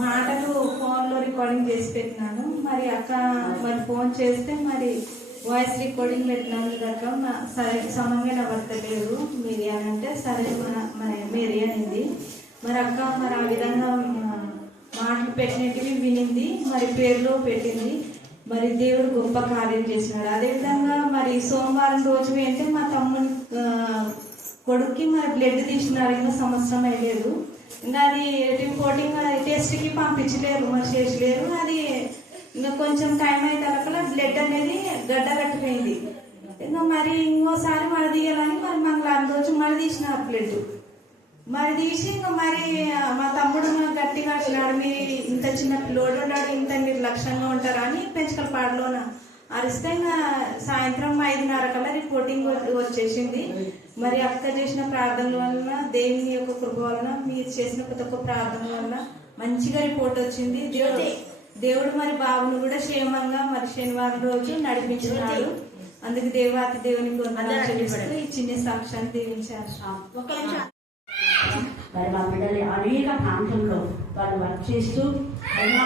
మాటలు ఫోన్లో రికార్డింగ్ చేసి పెట్టినాను. మరి అక్క మరి ఫోన్ చేస్తే మరి వాయిస్ రికార్డింగ్ పెట్టినాను కదా, సరే సమంగా నవ్వట్లేదు మీది అని అంటే, సరే మీది అనింది. మరి అక్క మరి ఆ విధంగా మాటలు పెట్టినవి వినింది, మరి పేరులో పెట్టింది. మరి దేవుడు గొప్ప కార్యం చేసినాడు. అదేవిధంగా మరి సోమవారం రోజు అంటే మా తమ్ముని కొడుక్కి మరి బ్లడ్ తీసినారు. ఇంకా సంవత్సరం అయ్యలేదు. ఇంకా అది రిపోర్టింగ్ టెస్ట్కి పంపించలేరు, మరి చేసలేరు. అది ఇంకా కొంచెం టైం అయిన తర్వాత బ్లడ్ అనేది గడ్డ కట్టిపోయింది. ఇంకా మరి ఇంకోసారి మరి తీయాలని మరి మంగళవారం రోజు మరి తీసినారు బ్లడ్. మరి తీసి ఇంకా మరి మా తమ్ముడు గట్టిగా వచ్చినాడు, మీరు ఇంత చిన్న పిల్లోడు ఉన్నాడు, ఇంత నిర్లక్ష్యంగా ఉంటారా అని పెంచకలపాడులోన అరిస్తే ఇంకా సాయంత్రం 5:30 కల్లా రిపోర్టింగ్ వచ్చేసింది. మరి అక్క చేసిన ప్రార్థనల వలన, దేవుని యొక్క కృప వలన, మీరు చేసిన ప్రతి ఒక్క ప్రార్థన వలన మంచిగా రిపోర్ట్ వచ్చింది. దేవుడు మరి బాబును కూడా క్షేమంగా మరి శనివారం రోజు నడిపించినాడు. అందుకు దేవునికి వందనాలు ఈ చిన్న సాక్ష్యాన్ని దీవించారు. మరి మా బిడ్డలు అనేక ప్రాంతంలో వాళ్ళు వర్క్ చేస్తూ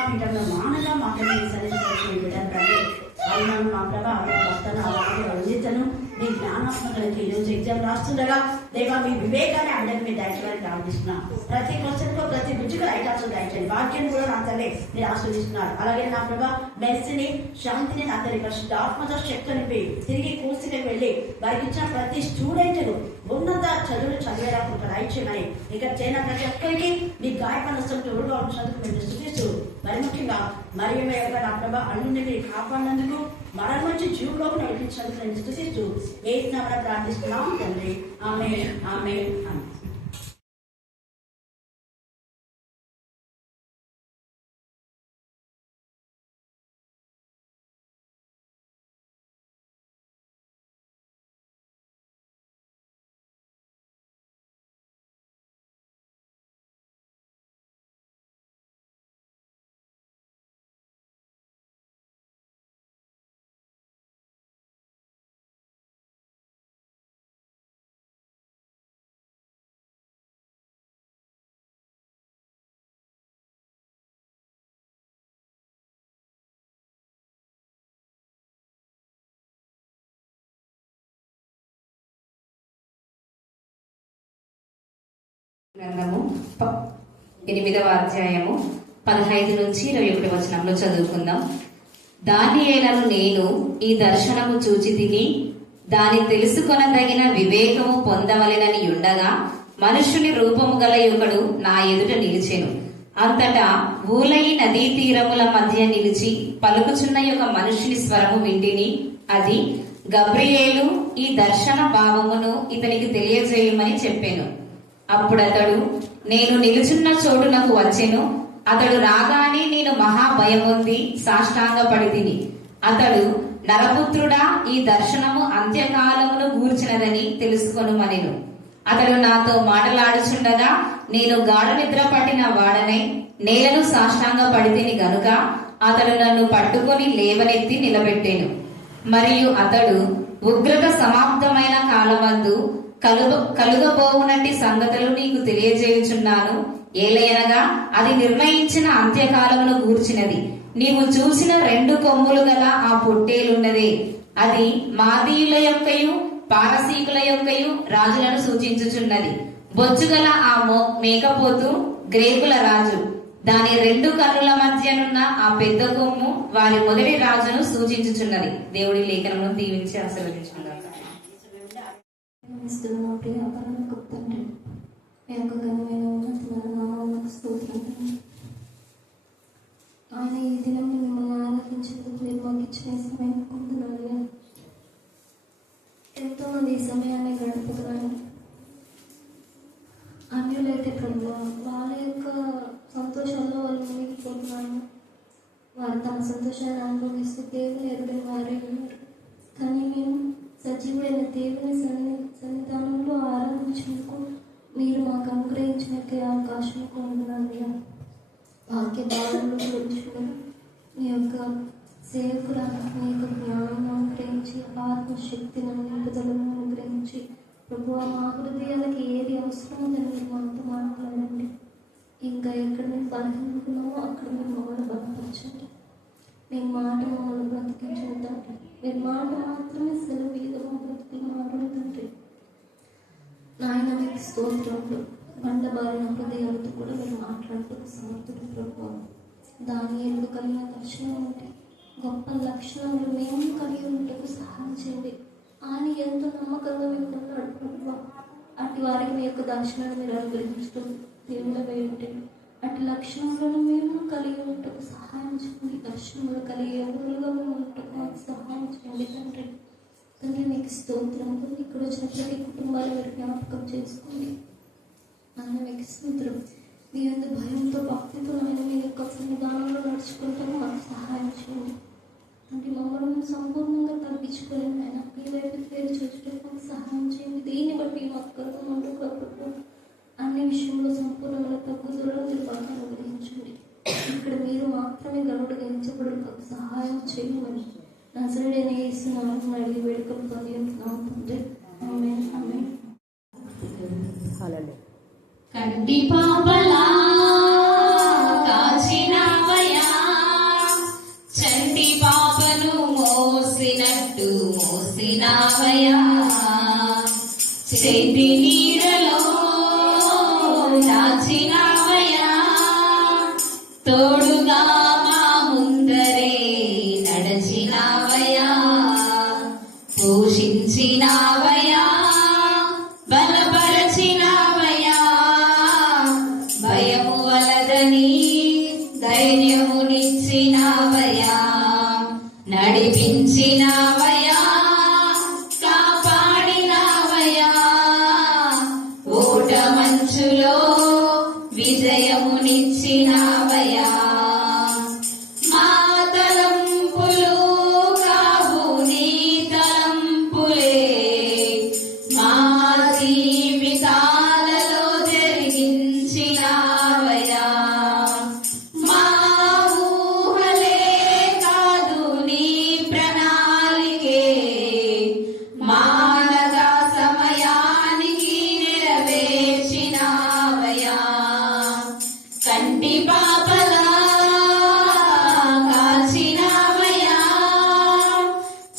పీఠంలో మానగా మాట్లాడి సరిచేసిన బిడ్డలు కంటే వాళ్ళు మా ప్రభావ వస్తాను అలాగే వందితను మీ జ్ఞానాత్మకలకి ఈరోజు ఎగ్జామ్ రాస్తుండగా దేవా మీ వివేకాన్ని అందరికి మీరు దయచేయాలని ప్రార్థిస్తున్నాం. ప్రతి క్వశ్చన్ కో ప్రతి బుజ్జికి రైట్ ఆన్సర్ దయచేయండి. వాక్యం కూడా నా తల్లి మీరు ఆస్వాదిస్తున్నారు. అలాగే నా ప్రభా మెస్సిని శాంతిని నా తల్లి ఆత్మతో శక్తిని తిరిగి కోర్సుకి వెళ్ళి వారికి ఇచ్చిన ప్రతి స్టూడెంట్ ఉన్నత చదువులు చదివేలా ఒక దయచేయమని ఇక్కడ చేయన ప్రతి ఒక్కరికి మీ గాయపనస్తం తోడుగా ఉంచినందుకు మీరు సృష్టిస్తూ మరి ముఖ్యంగా మరియు యొక్క నా ప్రభా అన్నింటినీ మీరు కాపాడినందుకు మరణ నుంచి జీవులోకి నడిపించినందుకు నేను సృష్టిస్తూ ఏ నామమున ప్రార్థిస్తున్నాం తండ్రి. ఆమేన్ ఆమేన్ ఆమేన్. గ్రంథము 8వ అధ్యాయము 15 నుంచి 21 వచనంలో చదువుకుందాం. దానియేలను నేను ఈ దర్శనము చూచి తిని దాని తెలుసుకొనదగిన వివేకము పొందవలెనని ఉండగా మనుష్యుని రూపము గల ఒకడు నా ఎదుట నిలిచెను. అంతటా ఊలయి నదీ తీరముల మధ్య నిలిచి పలుకుచున్న యొక్క మనుష్యుని స్వరము వింటిని. అది గబ్రియేలు, ఈ దర్శన భావమును ఇతనికి తెలియజేయమని చెప్పాను. అప్పుడతడు నేను నిలుచున్న చోటునకు వచ్చెను. అతడు రాగానే నేను మహాభయముంది సాష్టాంగపడి తిని. అతడు నరపుత్రుడా, ఈ దర్శనము అంత్యకాలమును గూర్చినదని తెలుసుకొనుమనెను. అతడు నాతో మాటలాడుచుండగా నేను గాఢ నిద్ర పట్టిన వాడనై నేలను సాష్టాంగపడి తిని గనుక అతడు నన్ను పట్టుకొని లేవనెత్తి నిలబెట్టెను. మరియు అతడు ఉగ్రత సమాప్తమైన కాలమందు కలుగబోవునట్టి సంగతులు నీకు తెలియజేయుచున్నాను. ఏలయనగా అది నిర్ణయించిన అంత్యకాలమును గూర్చినది. నీవు చూసిన 2 కొమ్ములు గల ఆ పొట్టేలున్నదే, అది మాదీయుల యొక్కయు పారసీకుల యొక్కయు రాజులను సూచించుచున్నది. బొచ్చుగల ఆ మేకపోతు గ్రేకుల రాజు. దాని 2 కన్నుల మధ్యనున్న ఆ పెద్ద కొమ్ము వారి మొదటి రాజును సూచించుచున్నది. దేవుడి లేఖనమును దీవించి ఆశీర్వదించుకున్నారు. ఆయన ఈ దినం మిమ్మల్ని ఆరాధించేందుకు మీరు మాకు ఇచ్చిన సమయం పొందుతున్నాను. ఎంతో మంది ఈ సమయాన్ని గడుపుతున్నాను. అన్యులైతే ప్రభు వాళ్ళ యొక్క సంతోషంలో వాళ్ళు మునిగిపోతున్నాను. వారు తమ సంతోషాన్ని అనుభవిస్తూ దేవుని ఎరుగని వారే ఉన్నారు. కానీ మేము సజీవైన దేవుని సన్నిధానంలో ఆరాధించేందుకు మీరు మాకు అనుగ్రహించిన అవకాశం పొందుతున్నాను. వాక్య భావంలో తెలుసుకుని మీ యొక్క సేవకులను మీ యొక్క జ్ఞానం అనుగ్రహించి ఆత్మశక్తిని నిలుపుదలను అనుగ్రహించి ప్రభు మా హృదయాలకి ఏది అవసరమో దాన్ని మాతో మాట్లాడండి. ఇంకా ఎక్కడ మేము బలహీనకున్నామో అక్కడ మీరు మమ్మల్ని బలపరచండి. మీ మాట మమ్మల్ని బ్రతికించండి తండ్రి. మీరు మాట మాత్రమే సెలవు మా బ్రతుకులు మాటలు తండ్రి. నాయన మీకు స్తోత్రంలో బండబారిన హృదయాలతో కూడా మీరు మాట్లాడుతూ సమర్థుడు ప్రభు. దానియేలు కలిగిన దర్శనం ఉంటే గొప్ప లక్షణములు మేము కలిగి ఉంటకు సహాయం చేయండి. ఆయన ఎంతో నమ్మకంగా మీకు ఉన్నాడు ప్రభు. అటు వారికి మీ యొక్క దర్శనాన్ని మీరు అనుగ్రహిస్తూ దేవుళ్ళగా ఉంటే అటు లక్షణములను మేము కలిగి ఉంటకు సహాయం చేయండి. దర్శనములు కలిగి ఎవరుగా మేము ఉంటకు మాకు సహాయం చేయండి తండ్రి. తండ్రి మీకు స్తోత్రం. ఇక్కడ వచ్చిన ప్రతి కుటుంబాలు మీరు జ్ఞాపకం చేసుకోండి. ఆయన మీకు స్తోత్రం. మీ అందు భయంతో భక్తితో ఆయన మీ యొక్క సన్నిధానంలో నడుచుకుంటాము మాకు సహాయం చేయండి అంటే మమ్మల్ని సంపూర్ణంగా తగ్గించుకోలేము. ఆయన మీ వైపు పేరు చూసుకుంటే మాకు సహాయం చేయండి. దీన్ని బట్టి మాకు కలుగుతుండకపోతే అన్ని విషయంలో సంపూర్ణమైన తగ్గుదలలో మీరు బాగా అనుగ్రహించండి. ఇక్కడ మీరు మాత్రమే గనుడుగా ఎంచబడి మాకు సహాయం చేయమని నజరుడైన యేసు నామమున అడిగి వేడుకలు పొందుతున్నాము తండ్రి. ఆమేన్ ఆమేన్. కంటి పాపలా కాచినావయా, చంటి పాపను మోసినట్టు మోసినావయా, చేతి నీడలో దాచినావయా, తోడుగా మా ముందరే నడచినావయా, పోషించినావయా, బలపరచినావయా, భయము వలదని ధైర్యమునిచ్చినావయా, నడిపించినావయా, కాపాడినావయా, ఓట మంచులో విజయమునిచ్చినావయా, మా తలంపులు కావు నీ తలంపులే, మా జీవితాలలో జరిగించినావయా, మా ఊహలే కాదు నీ ప్రణాళికే, మానగా సమయానికి నెరవేర్చినావయా, కంటి పాపలా కాచినావయా,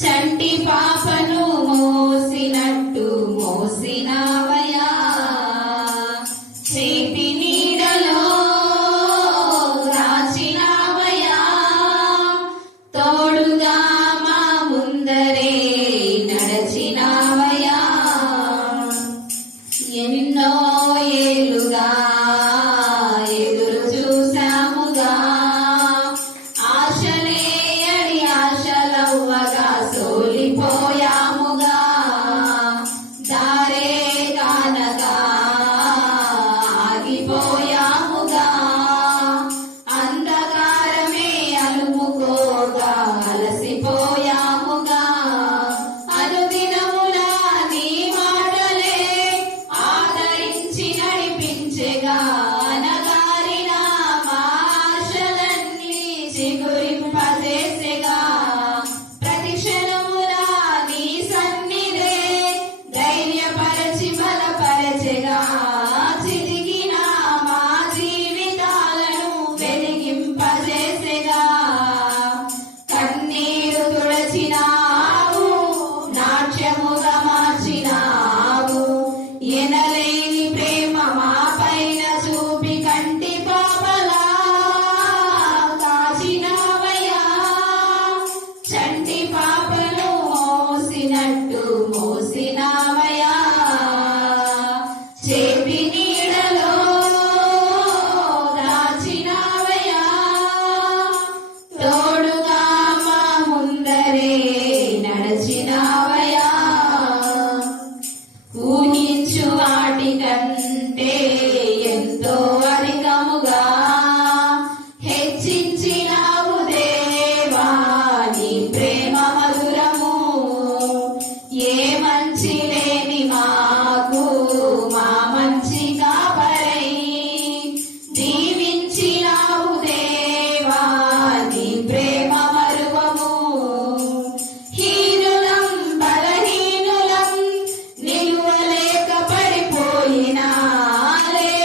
చంటి పాపను మోసినట్టు మోసినావయా, చేతి నీడలో దాచినావయా, తోడుగా మా ముందరే నడచినావయా, ఎన్నో ఏలుగా ఎదురు చూసాముగా, ఆశలే అడి ఆశలవ్వగా సోలిపోయాముగా, దారే కానగా ఆగిపోయాముగా, అంధకారమే అలుముకోగా అలసిపోయాముగా, అనుదినమున నీ మాటలే ఆదరించి నడిపించెగా, అనగారిన మా ఆశలన్నీ చిగురింపజేసెగా, ప్రతి క్షణమున నీ సన్నిధే ధైర్యపరచి బలపరచెగా, చిరిగిన మా జీవితాలను వెలిగింపజేసెగా, కన్నీరు తుడచినావు, నాట్యముగా మార్చినావు, ఎనలేని ప్రేమ మా పైన చూపి కంటి పాపలా కాచినావయా, చంటి పాపను మోసినట్టు మోసినావయా, చేతి నీడలో దాచినావయా, తోడుగా మా ముందరే నడచినావయా, ఊహించు వాటి కంటే ఎంతో అధికముగా హెచ్చించినావు దేవా నీ ప్రేమ మధురము, ఏ మంచి లేని మాకు మా మంచి కాపరై దీవించినావు దేవా నీ ప్రేమ మరువము, హీనులం బలహీనులం నిలువలేక పడిపోయినా లేవనెత్తి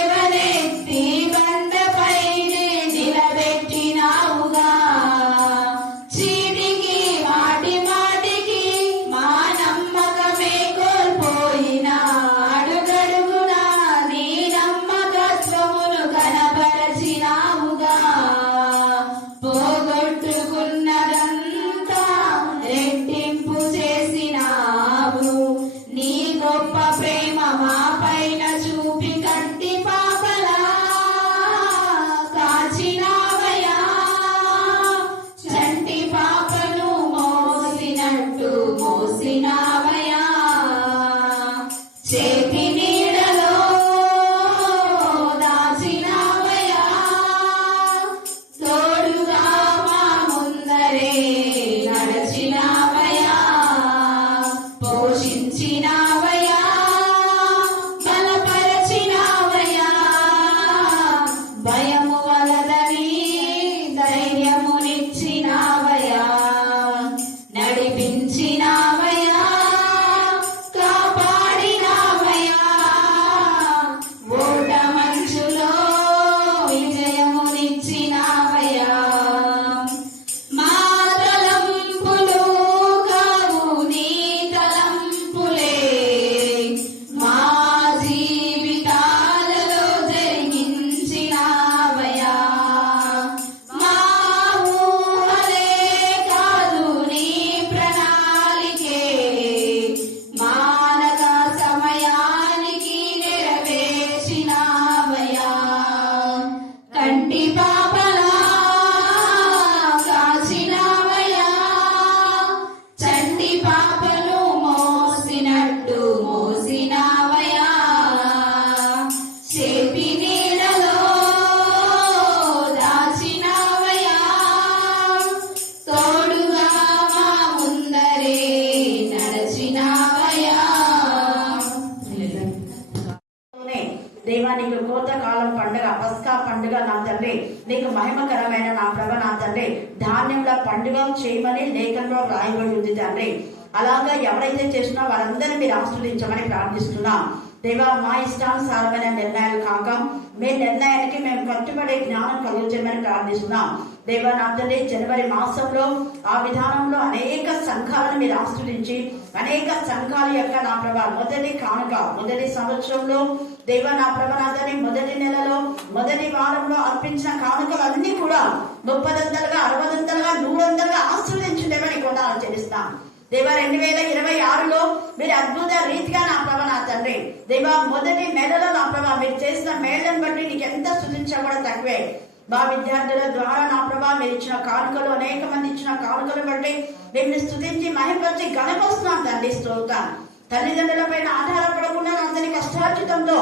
దేవా నీకు కోతకాలం పండుగ, పస్కా పండుగ నా తండ్రి, నీకు మహిమకరమైన నా ప్రభ నా తండ్రి ధాన్యంలో పండుగ చేయమని లేఖనంలో రాయబడి ఉంది తండ్రి. అలాగా ఎవరైతే చేసినా వారందరినీ మీరు ఆస్వాదించమని ప్రార్థిస్తున్నాం. దేవా మా ఇష్టానుసారమైన నిర్ణయాలు కాక మీ నిర్ణయానికి మేము కట్టుబడే జ్ఞానం కలుగజేయమని ప్రార్థిస్తున్నాం. దేవా నా తండ్రి జనవరి మాసంలో ఆ విధానంలో అనేక సంఘాలను మీరు ఆస్వాదించి అనేక సంఘాల యొక్క నా ప్రభా మొదటి కానుక మొదటి సంవత్సరంలో దేవా నా ప్రభా నా తండ్రి మొదటి నెలలో మొదటి వారంలో అర్పించిన కానుకలన్నీ కూడా 30 60 100 ఆస్వాదించుండేమని కూడా చెల్లిస్తాం. దేవా 2026లో మీరు అద్భుత రీతిగా నా ప్రభా నా తండ్రి దేవా మొదటి నెలలో నా ప్రభా మీరు చేసిన మేళ్లను బట్టి నీకు ఎంత స్తుతించబడ తక్కువే. మా విద్యార్థుల ద్వారా నా ప్రభా మీరు ఇచ్చిన కానుకలు అనేక మంది ఇచ్చిన కానుకలు బట్టి మేము స్తుతించి మహిమపరిచి గణపరుస్తున్నాం తండ్రి. స్తోత్రం. తల్లిదండ్రుల పైన ఆధారపడకుండా అందరి కష్టార్జితంతో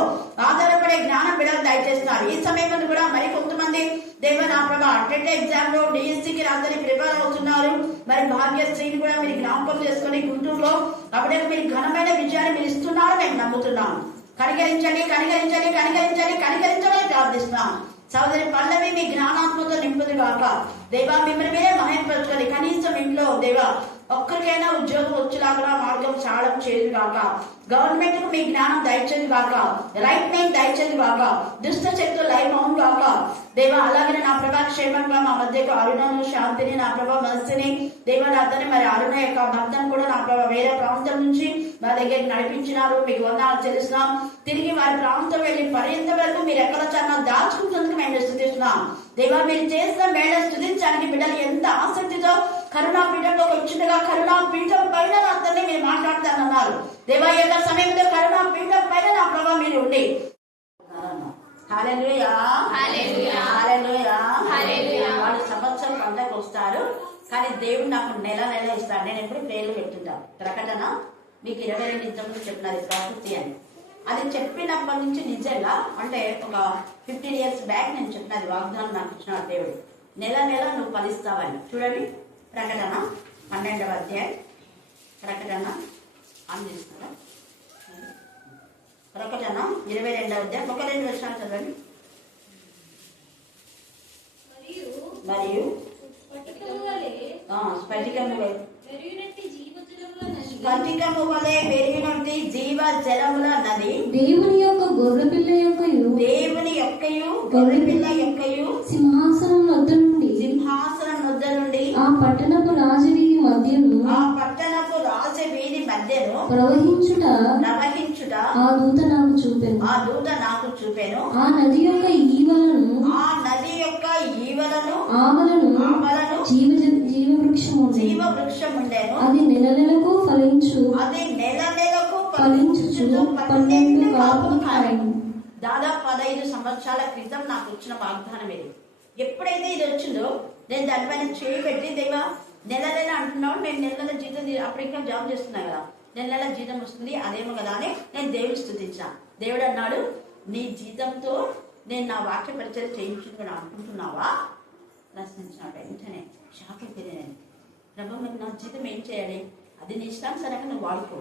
ఆధారపడే జ్ఞానం బిడ్డలు దయచేస్తున్నారు. ఈ సమయంలో కూడా మరి కొంతమంది దేవ నా ప్రభా అటెండ్ ఎగ్జామ్ లో డిఎస్సికి అందరి ప్రిపేర్ అవుతున్నారు. మరి భాగ్యశ్రీని కూడా మీరు జ్ఞాపకం చేసుకుని గుంటూరులో అప్పుడే మీరు ఘనమైన విజయాన్ని మీరు ఇస్తున్నారు మేము నమ్ముతున్నాం. కనికరించండి కనికరించండి కనికరించండి కనికరించమని ప్రార్థిస్తున్నాం. సోదరి పల్లవి మీ జ్ఞానాత్మతో నింపుది కాక దేవా మిమ్మల్ని మీరే మహిమపరచుకొని కనీసం ఇంట్లో దేవా ఒక్కరికైనా ఉద్యోగం వచ్చేలాగా మార్గం చాలం చేయదు కాక గవర్నమెంట్ కు మీ జ్ఞానం దయచేది కాక రైట్ మైండ్ దయచేది కాక దుష్ట శక్తులు లైవ్ అవును కాక దేవా. అలాగే నా ప్రభా క్షేమంగా మా మధ్యకు అరుణను శాంతిని నా ప్రభా మనస్సుని దేవా అతని మరి అరుణ యొక్క భర్తను కూడా నా ప్రభా వేరే ప్రాంతం నుంచి మా దగ్గరికి నడిపించినారు. మీకు వందనాలు చెల్లిస్తున్నాం. తిరిగి వారి ప్రాంతం వెళ్ళి పర్యంత వరకు మీరు ఎక్కడ చాలా దాచుకుంటున్నందుకు మేము స్తుతిస్తున్నాం. దేవా మీరు చేసిన మేళ స్తుతించడానికి బిడ్డలు ఎంత ఆసక్తితో కరుణా పీఠంలో వచ్చిండగా కరుణా పీఠం పైన నా తండ్రి మీరు మాట్లాడతానన్నారు. దేవా యొక్క సమయంలో కరుణా పీఠం పైన నా ప్రభావ మీరు ఉండి హల్లెలూయా హల్లెలూయా హల్లెలూయా హల్లెలూయా. వాళ్ళు సంవత్సరం పంటకు వస్తారు కానీ దేవుడు నాకు నెల ఇస్తాడు. నేను ఎప్పుడు ప్రేర్లు పెడుతుంటాను. ప్రకటన మీకు 22 ఇంతకుముందు చెప్పినది ప్రకృతి అని. అది చెప్పినప్పటి నుంచి నిజంగా అంటే ఒక 15 years బ్యాక్ నేను చెప్పినది వాగ్దానం నాకు ఇచ్చిన దేవుడు నెల నువ్వు ఫలిస్తావని. చూడండి ప్రకటన 12వ అధ్యాయం ప్రకటన అందిస్తారా ప్రకటన 22వ అధ్యాయం 1-2 వర్షాలు చదవండి. మరియు స్ఫటికము వలె పెరిగినట్టి జీవ జలముల నది దేవుని యొక్క గొర్రెపిల్ల యొక్కయు గొర్రెపిల్ల యొక్కయు సింహాసనం వద్ద నుండి ఆ పట్టణపు రాజవీధి మధ్యను ప్రవహించుట ఆ దూత నాకు చూపెను. ఆ నది యొక్క ఈవలను ఆవలను జీవ వృక్షం ఉండేను. అది నెలకు ఫలించుచు 12 కాపులు కాయను. దాదాపు 15 సంవత్సరాల క్రితం నాకు వచ్చిన వాగ్దానం ఇది. ఎప్పుడైతే ఇది వచ్చిందో నేను దానిపైన చేయి పెట్టి దేవా నెల అంటున్నావు, నేను నెల జీతం అప్పుడు ఇంకా జాబ్ చేస్తున్నా కదా, నెల జీతం వస్తుంది అదేమో కదా అని నేను దేవుడు స్తుతించాను. దేవుడు అన్నాడు నీ జీతంతో నేను నా వాక్య పరిచయం చేయించుకుని అనుకుంటున్నావా ప్రశ్నించినాడు. వెంటనే షాక్ అయిపోయింది నేను. ప్రభు మరి నా జీతం ఏం చేయాలి? అది నీ ఇష్టానుసారంగా నువ్వు వాడుకో,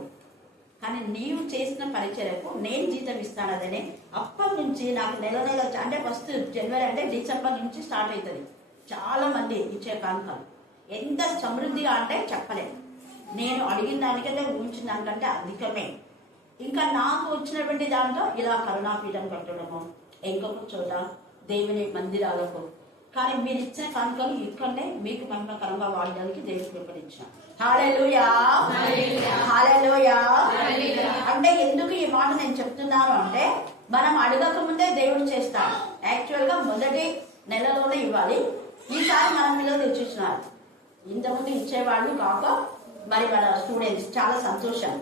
కానీ నీవు చేసిన పరిచయకు నేను జీతం ఇస్తాను అదనే. అప్పటి నుంచి నాకు నెల అంటే ఫస్ట్ జనవరి అంటే డిసెంబర్ నుంచి స్టార్ట్ అవుతుంది చాలా మంది ఇచ్చే కానుకలు. ఎంత సమృద్ధిగా అంటే చెప్పలేము. నేను అడిగిన దానికంటే ఊహించిన దానికంటే అధికమే. ఇంకా నాకు వచ్చినటువంటి దాంట్లో ఇలా కరుణాపీఠం కట్టడము, ఇంకొక చోట దేవుని మందిరాలకు. కానీ మీరు ఇచ్చిన కానుకలు ఇక్కడనే మీకు మహిమకరంగా వాడడానికి దేవుడు కృపణించిన. హల్లెలూయా హల్లెలూయా. అంటే ఎందుకు ఈ మాట నేను చెప్తున్నాను అంటే మనం అడగక ముందే దేవుడు చేస్తాడు. యాక్చువల్ గా మొదటి నెలలోనే ఇవ్వాలి. ఈసారి మన పిల్లలు తెచ్చిస్తున్నారు. ఇంతకుముందు ఇచ్చేవాళ్ళు కాక మరి మన స్టూడెంట్స్ చాలా సంతోషం.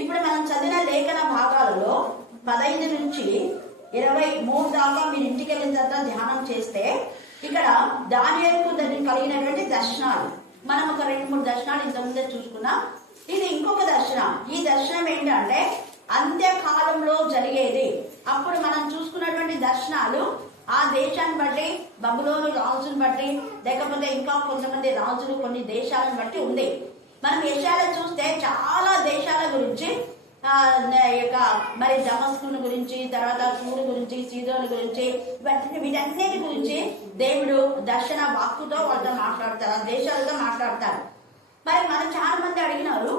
ఇప్పుడు మనం చదివిన లేఖన భాగాలలో 15 నుంచి 23 దాకా మీరు ఇంటికి వెళ్ళిన తర్వాత ధ్యానం చేస్తే ఇక్కడ దానియేలుకు కలిగినటువంటి దర్శనాలు మనం ఒక 2-3 దర్శనాలు ఇంతకుముందే చూసుకున్నాం. ఇది ఇంకొక దర్శనం. ఈ దర్శనం ఏంటంటే అంత్యకాలంలో జరిగేది. అప్పుడు మనం చూసుకున్నటువంటి దర్శనాలు ఆ దేశాన్ని బట్టి, బబులోను రాజుని బట్టి, లేకపోతే ఇంకా కొంతమంది రాజులు కొన్ని దేశాలను బట్టి ఉంది. మనం యెషయాలో చూస్తే చాలా దేశాల గురించి యొక్క మరి దమస్కుని గురించి, తర్వాత తూరు గురించి, సీదోని గురించి, వీటన్నిటి గురించి దేవుడు దర్శన వాక్కుతో వాళ్ళతో మాట్లాడతారు, ఆ దేశాలతో మాట్లాడతారు. మరి మనం చాలా మంది అడిగినారు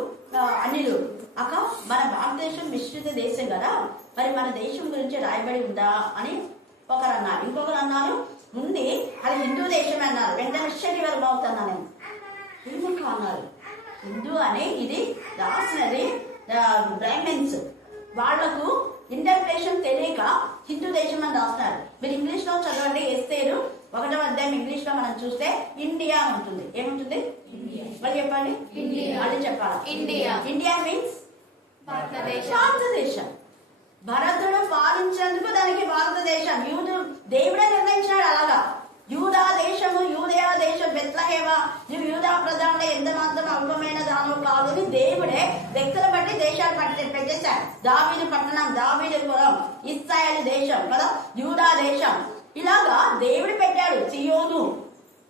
అనిలు, అక్క మన భారతదేశం మిశ్రిత దేశం కదా, మరి మన దేశం గురించి రాయబడి ఉందా అని ఒకరు అన్నారు. ఇంకొకరు అన్నారు ఉంది, అది హిందూ దేశమే అన్నారు. వెంటనే శరీరం అవుతున్నా నేను ఎందుకు అన్నారు, హిందూ అని ఇది రాసినది బ్రాహ్మణ్స్, వాళ్లకు ఇంటర్ప్రిటేషన్ తెలియక హిందూ దేశం అని రాస్తున్నారు. మీరు ఇంగ్లీష్ లో చదవండి, ఎస్తేరు 1వ అధ్యాయం ఇంగ్లీష్ లో మనం చూస్తే ఇండియా అని ఉంటుంది. ఏముంటుంది? మరి చెప్పండి, అది చెప్పాలి. ఇండియా మీన్స్ భారతదేశం. భరతుడు పాలించేందుకు దానికి భారతదేశం, దేవుడే నిర్ణయించినాడు అలాగా. యూదా దేశము, యూదయా దేశం, బెత్లహేమ, నువ్వు యూదా ప్రధానంలో ఎంత మాత్రం అల్పమైన దానో కాదు అని దేవుడే వ్యక్తుల బట్టి దేశాలు పెట్టేశాడు. దావీదు పట్టణం, దావీదు కులం, ఇశ్రాయేలు దేశం కదా, యూదా దేశం, ఇలాగా దేవుడు పెట్టాడు. సియోను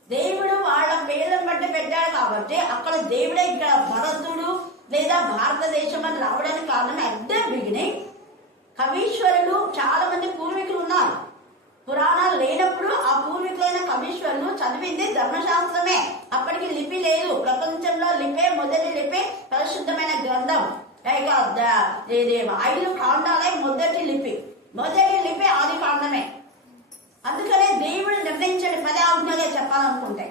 దేవుడు వాళ్ళ పేర్లను బట్టి పెట్టాడు. కాబట్టి అక్కడ దేవుడే ఇక్కడ భరతుడు లేదా భారతదేశం అని రావడానికి కారణం అట్ ద బిగినింగ్ కవీశ్వరులు చాలా మంది పూర్వీకులు ఉన్నారు. పురాణాలు లేనప్పుడు ఆ పూర్వీకులైన కవీశ్వరులు చదివింది ధర్మశాస్త్రమే. అప్పటికి లిపి లేదు. ప్రపంచంలో లిపే మొదటి లిపి పరిశుద్ధమైన గ్రంథం. 5 కాండాలే మొదటి లిపి ఆది కాండమే. అందుకనే దేవుడు నిర్ణయించండి 10 ఆజ్ఞలే చెప్పాలనుకుంటే.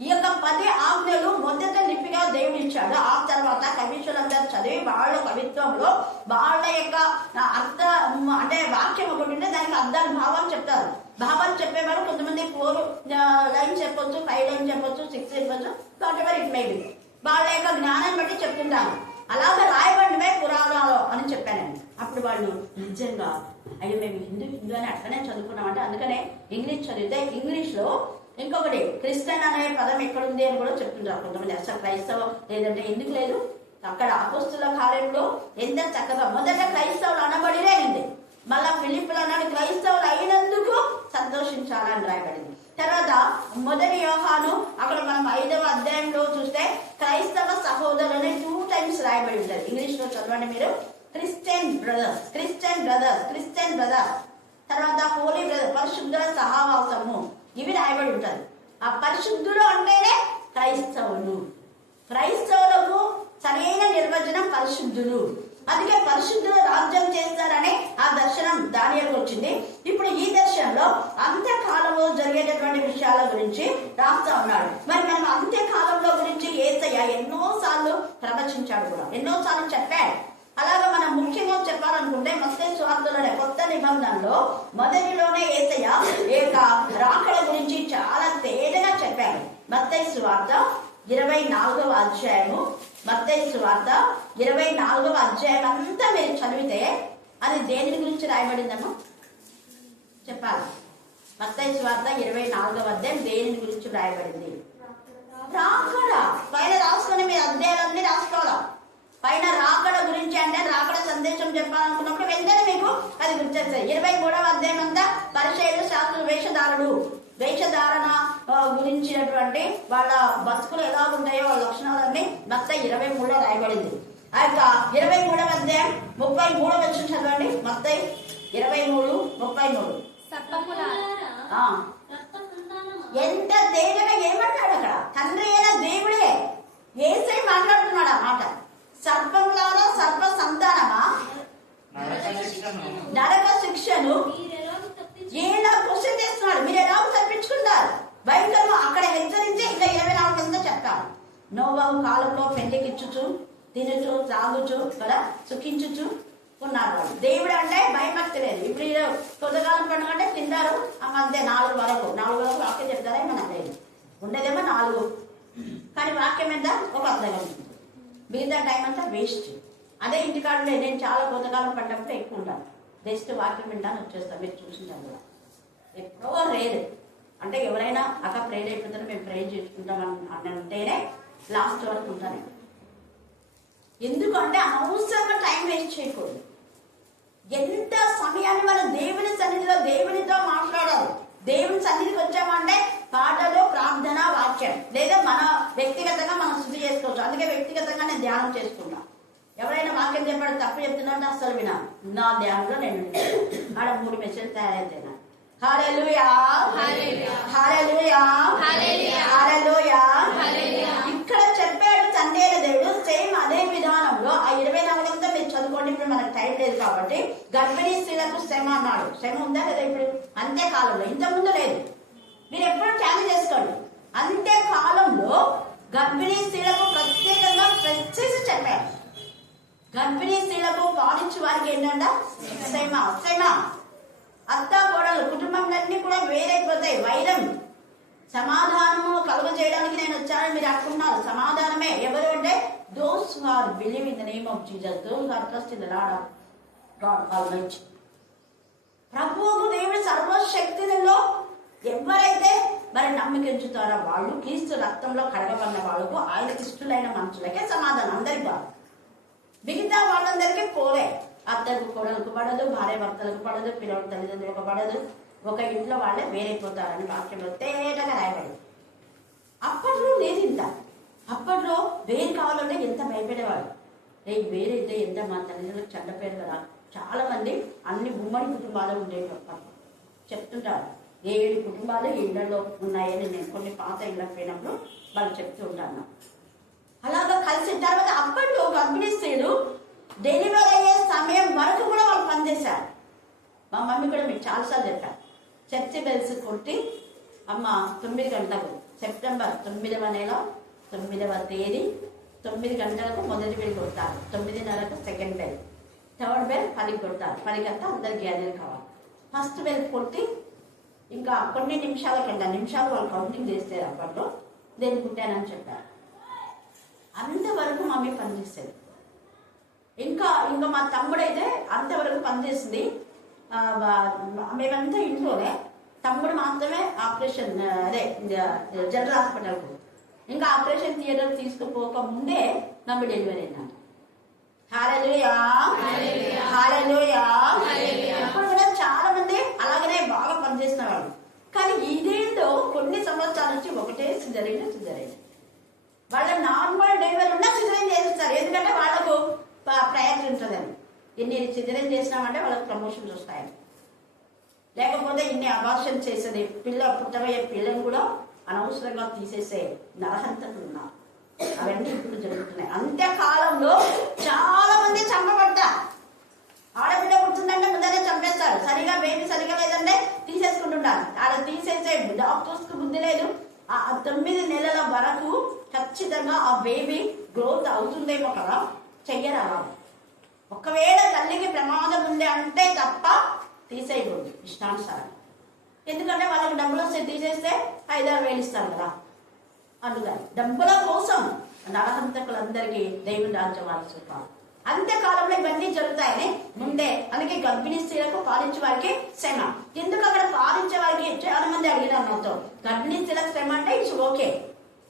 ఈ యొక్క 10 ఆజ్ఞలు మొదట లిపిగా దేవుడు ఇచ్చాడు. ఆ తర్వాత కవీశ్వరులందరూ చదివి వాళ్ళ కవిత్వంలో వాళ్ళ యొక్క అర్థం అంటే వాక్యం ఒకటి ఉంటే దానికి అర్థాలు భావాలు చెప్తారు. భావాలు చెప్పేవారు కొంతమంది 4 లైన్స్ చెప్పొచ్చు, 5 లైన్స్ చెప్పొచ్చు, 6 చెప్పొచ్చు, what ever it may be. వాళ్ళ యొక్క జ్ఞానం బట్టి చెప్తుంటారు. అలాగే రాయబడినవే పురాణాలు అని చెప్పానండి. అప్పుడు వాళ్ళు నిజంగా అయ్యో మేము హిందూ అని అట్లనే చదువుకున్నామంటే, అందుకనే ఇంగ్లీష్ చదివితే ఇంగ్లీష్ లో ఇంకొకటి క్రిస్టియన్ అనే పదం ఎక్కడుంది అని కూడా చెప్తుంటారు కొంతమంది. అసలు క్రైస్తవం లేదంటే ఎందుకు లేదు, అక్కడ అపోస్తుల కార్యంలో ఎంత చక్కగా మొదట క్రైస్తవులు అనబడినే ఉంది. మళ్ళా ఫిలిప్పులు అన్నాడు క్రైస్తవులు అయినందుకు సంతోషించాలని రాయబడింది. తర్వాత 1 యోహాను అక్కడ మనం 5వ అధ్యాయంలో చూస్తే క్రైస్తవ సహోదరులని 2 times రాయబడి ఉంటుంది. ఇంగ్లీష్ లో చదవండి మీరు. క్రిస్టియన్ బ్రదర్స్, తర్వాత హోలీ బ్రదర్, పరిశుద్ధుల సహవాసము, ఇవి రాయబడి ఉంటాయి. ఆ పరిశుద్ధులు అంటేనే క్రైస్తవులకు సరైన నిర్వచనం పరిశుద్ధులు. అందుకే పరిశుద్ధులు రాజ్యం చేస్తారని ఆ దర్శనం దానియేలుకు వచ్చింది. ఇప్పుడు ఈ దర్శనంలో అంత్యకాలంలో జరిగేటటువంటి విషయాల గురించి రాస్తా ఉన్నాడు. మరి మనం అంత్యకాలంలో గురించి యేసయ్య ఎన్నోసార్లు ప్రవచించాడు, కూడా ఎన్నోసార్లు చెప్పాడు. అలాగా మనం ముఖ్యంగా చెప్పాలనుకుంటే మత్తయి సువార్తలోనే కొత్త నిబంధనలో మొదటిలోనే యేసయ్య యొక్క రాకడ గురించి చాలా తేటగా చెప్పాడు. మత్తయి సువార్త 24వ అధ్యాయము, మత్తయి సువార్త 24వ అధ్యాయం అంతా మీరు చదివితే అది దేని గురించి రాయబడిందమ్మా చెప్పాలి. మత్తయి సువార్త 24వ అధ్యాయం దేని గురించి రాయబడింది? రాకడ. పైన రాసుకొని మీరు అధ్యాయాలన్నీ రాసుకోవాలా. పైన రాకడ గురించి అంటే రాకడ సందేశం చెప్పాలనుకున్నప్పుడు వెంటనే మీకు అది గుర్తొస్తాయి. 23వ అధ్యాయం అంతా పరిచయులు, శాస్త్రులు, వేషధారణ గురించినటువంటి వాళ్ళ బతుకులు ఎలా ఉంటాయో వాళ్ళ లక్షణాలన్నీ మత్తయి 23లో రాయబడింది. ఆ యొక్క 23వ అధ్యాయం 33వ వచనం చదవండి. మత్తయి 23:33. ఎంత తేజగా ఏమంటాడు అక్కడ? తండ్రి అయిన దేవుడే యేసై మాట్లాడుతున్నాడు ఆ మాట. సర్పంలారా సర్ప సంతానమా, నరక శిక్షను ఎలా క్వశ్చన్ చేస్తున్నాడు, మీరు ఎలా తప్పించుకుంటారు? బైబిల్లో అక్కడ హెచ్చరించి ఇంకా 24 చెప్తారు. నోవహు కాలంలో పెంటకిచ్చుచు, తినుచు, త్రాగుచు కదా సుఖించుచు ఉన్నారు వాళ్ళు. దేవుడు అంటే భయభక్తి లేదు. ఇప్పుడు కొత్తకాలం పండుగ అంటే తింటారు ఆ మధ్య 4 వరకు వాక్యం చెప్తారే మనం లేదు, ఉండేదేమో 4, కానీ వాక్యం ఎంత ఒక అర్థం. మిగతా టైం అంతా వేస్ట్. అదే ఇంటికాడలే నేను చాలా కొత్తకాలం పడ్డప్పుడు ఎక్కువ ఉంటాను, జస్ట్ వాక్యం వింటాను వచ్చేస్తాను. మీరు చూసింటారు కూడా ఎప్పుడో రేరు. అంటే ఎవరైనా అక్క ప్రేర్ అయిపోతారో మేము ప్రేర్ చేసుకుంటాం అని అంటేనే లాస్ట్ వరకు ఉంటాను. ఎందుకంటే అనవసరంగా టైం వేస్ట్ చేయకూడదు. ఎంత సమయాన్ని మనం దేవుని సన్నిధిలో దేవునితో మాట్లాడాలి. దేవుని సన్నిధికి వచ్చామంటే పాటలు, ప్రార్థన, వాక్యం, లేదా మన వ్యక్తిగతంగా మనం శుద్ధి చేసుకోవచ్చు. అందుకే వ్యక్తిగతంగా నేను ధ్యానం చేసుకుంటాను. ఎవరైనా వాక్యం చెప్పాడు తప్పు చెప్తున్నాడు అస్సలు వినా. నా ధ్యానంలో నేను ఆడ 3 మెసేజ్ తయారైతేనా. హల్లెలూయా హల్లెలూయా హల్లెలూయా. ఇక్కడ చెప్పాడు తండ్రి అయిన దేవుడు. సేమ్ అదే విధానంలో ఆ 24 మీరు చదువుకోండి. ఇప్పుడు మనకు టైం లేదు కాబట్టి గర్భిణీ స్త్రీలకు శ్రమ అన్నాడు. శ్రమ ఉందా లేదా ఇప్పుడు? అంతే కాలంలో, ఇంతకుముందు లేదు. మీరు ఎప్పుడు క్యారీ చేసుకోండి. అంతే కాలంలో గర్భిణీ స్త్రీలకు ప్రత్యేకంగా ప్రత్యేసి చెప్పారు. గర్భిణీ స్త్రీలకు పాలించే వారికి ఏంటంట శ్రమ. శ్రమ. అత్త కోడలు కుటుంబంలన్నీ కూడా వేరైపోతాయి. వైరం సమాధానము కలుగ చేయడానికి నేను వచ్చానని మీరు అనుకున్నారు. సమాధానమే ఎవరు అంటే those who are believe in the name of Jesus, those who are trust in the lord of God almighty. ప్రభువుకు దేవుడి సర్వశక్తులలో ఎవరైతే మరి నమ్మిక ఉంచుతారో వాళ్ళు, క్రీస్తు రక్తంలో కడగబడిన వాళ్ళకు, ఆయనకి ఇష్టలైన మనుషులకే సమాధానం. అందరికి కాదు, మిగతా వాళ్ళందరికీ పోలే. అత్తలకు కోడలకు పడదు, భార్య భర్తలకు పడదు, పిల్లల తల్లిదండ్రులకు పడదు. ఒక ఇంట్లో వాళ్ళే వేరైపోతారని వాక్యంలో తేటగా రాయబడింది. అప్పట్లో లేదు ఇంత. అప్పట్లో వేరు కావాలంటే ఎంత భయపడేవాడు. రేపు వేరైతే ఎంత మా తల్లిదండ్రులకు చెడ్డ పేరు కదా. చాలా మంది అన్ని ఉమ్మడి కుటుంబాలు ఉండేవి. చెప్తుంటారు 7 కుటుంబాలు ఇళ్లలో ఉన్నాయని. నేను కొన్ని పాత ఇళ్ళకి పోయినప్పుడు వాళ్ళు చెప్తూ ఉంటాను. అలాగా కలిసిన తర్వాత అప్పట్లో గర్భిణీ స్త్రీలు డెలివరీ అయ్యే సమయం వరకు కూడా వాళ్ళు పనిచేశారు. మా మమ్మీ కూడా మీకు చాలాసార్లు చెప్పారు. చర్చి బెల్స్ కొట్టి అమ్మ 9 గంటలకు, సెప్టెంబర్ 9వ నెల 9వ తేదీ 9 గంటలకు మొదటి బెల్ కొడతారు, 9:30కు సెకండ్ బెల్, థర్డ్ బెల్ 10కి కొడతారు. 10 అందరు గ్యాదర్ కావాలి. ఫస్ట్ బెల్ కొట్టి ఇంకా కొన్ని నిమిషాలు వాళ్ళు కౌంటింగ్ చేస్తారు. అప్పట్లో దేని కుట్టానని చెప్పారు. అంతవరకు మమ్మీ పనిచేసేది. ఇంకా మా తమ్ముడైతే అంతవరకు పనిచేసింది. మేమంతా ఇంట్లోనే, తమ్ముడు మాత్రమే ఆపరేషన్ జనరల్ హాస్పిటల్కు, ఇంకా ఆపరేషన్ థియేటర్ తీసుకుపోక ముందే నమ్మి డెలివరీ అయినాను. హల్లెలూయా హల్లెలూయా. ఇప్పుడు కూడా చాలా మంది అలాగనే బాగా పనిచేస్తున్న వాళ్ళు. కానీ ఇదేంటో కొన్ని సంవత్సరాల నుంచి ఒకటే సిజరైన్. వాళ్ళ నార్మల్ డెలివరీ ఉన్నా సిజరైన్ చేస్తారు. ఎందుకంటే వాళ్ళకు ప్రయారిటీ ఉంటుందని. ఇన్ని సిజరైన్ చేసినామంటే వాళ్ళకి ప్రమోషన్స్ వస్తాయని. లేకపోతే ఇన్ని అబార్షన్ చేసేది, పుట్టబోయే పిల్లలు కూడా అనవసరంగా తీసేసే నరహంతకులు ఉన్నారు. అవన్నీ ఇప్పుడు జరుగుతున్నాయి. అంత్యకాలంలో చాలా మంది చంపబడతారు. ఆడపిల్ల పుట్టిందంటే ముందరే చంపేస్తారు. బేబీ సరిగా లేదంటే తీసేసుకుంటుంటారు. ఆడ తీసేసే డాక్టర్స్ కు బుద్ధి లేదు. ఆ 9 నెలల వరకు ఖచ్చితంగా ఆ బేబీ గ్రోత్ అవుతుందేమో కదా, చెయ్యరా. ఒకవేళ తల్లికి ప్రమాదం ఉంది అంటే తప్ప తీసేయకూడదు ఇష్టానుసారం. ఎందుకంటే వాళ్ళకి డబ్బులు వస్తే తీసేస్తే 5-6 వేలు ఇస్తారు కదా. అందుకని డబ్బుల కోసం నరహంతకులందరికీ దేవుని రాజ్యం వారసులు కాదు. అంత్యకాలంలో ఇవన్నీ జరుగుతాయని ముందే. అందుకే గర్భిణీ స్త్రీలకు పాలించే వారికి శ్రమ. ఎందుకు అక్కడ పాలించే వారికి చాలా మంది అడిగినారు నాతో. గర్భిణీ స్త్రీలకు శ్రమ అంటే ఇట్స్ ఓకే.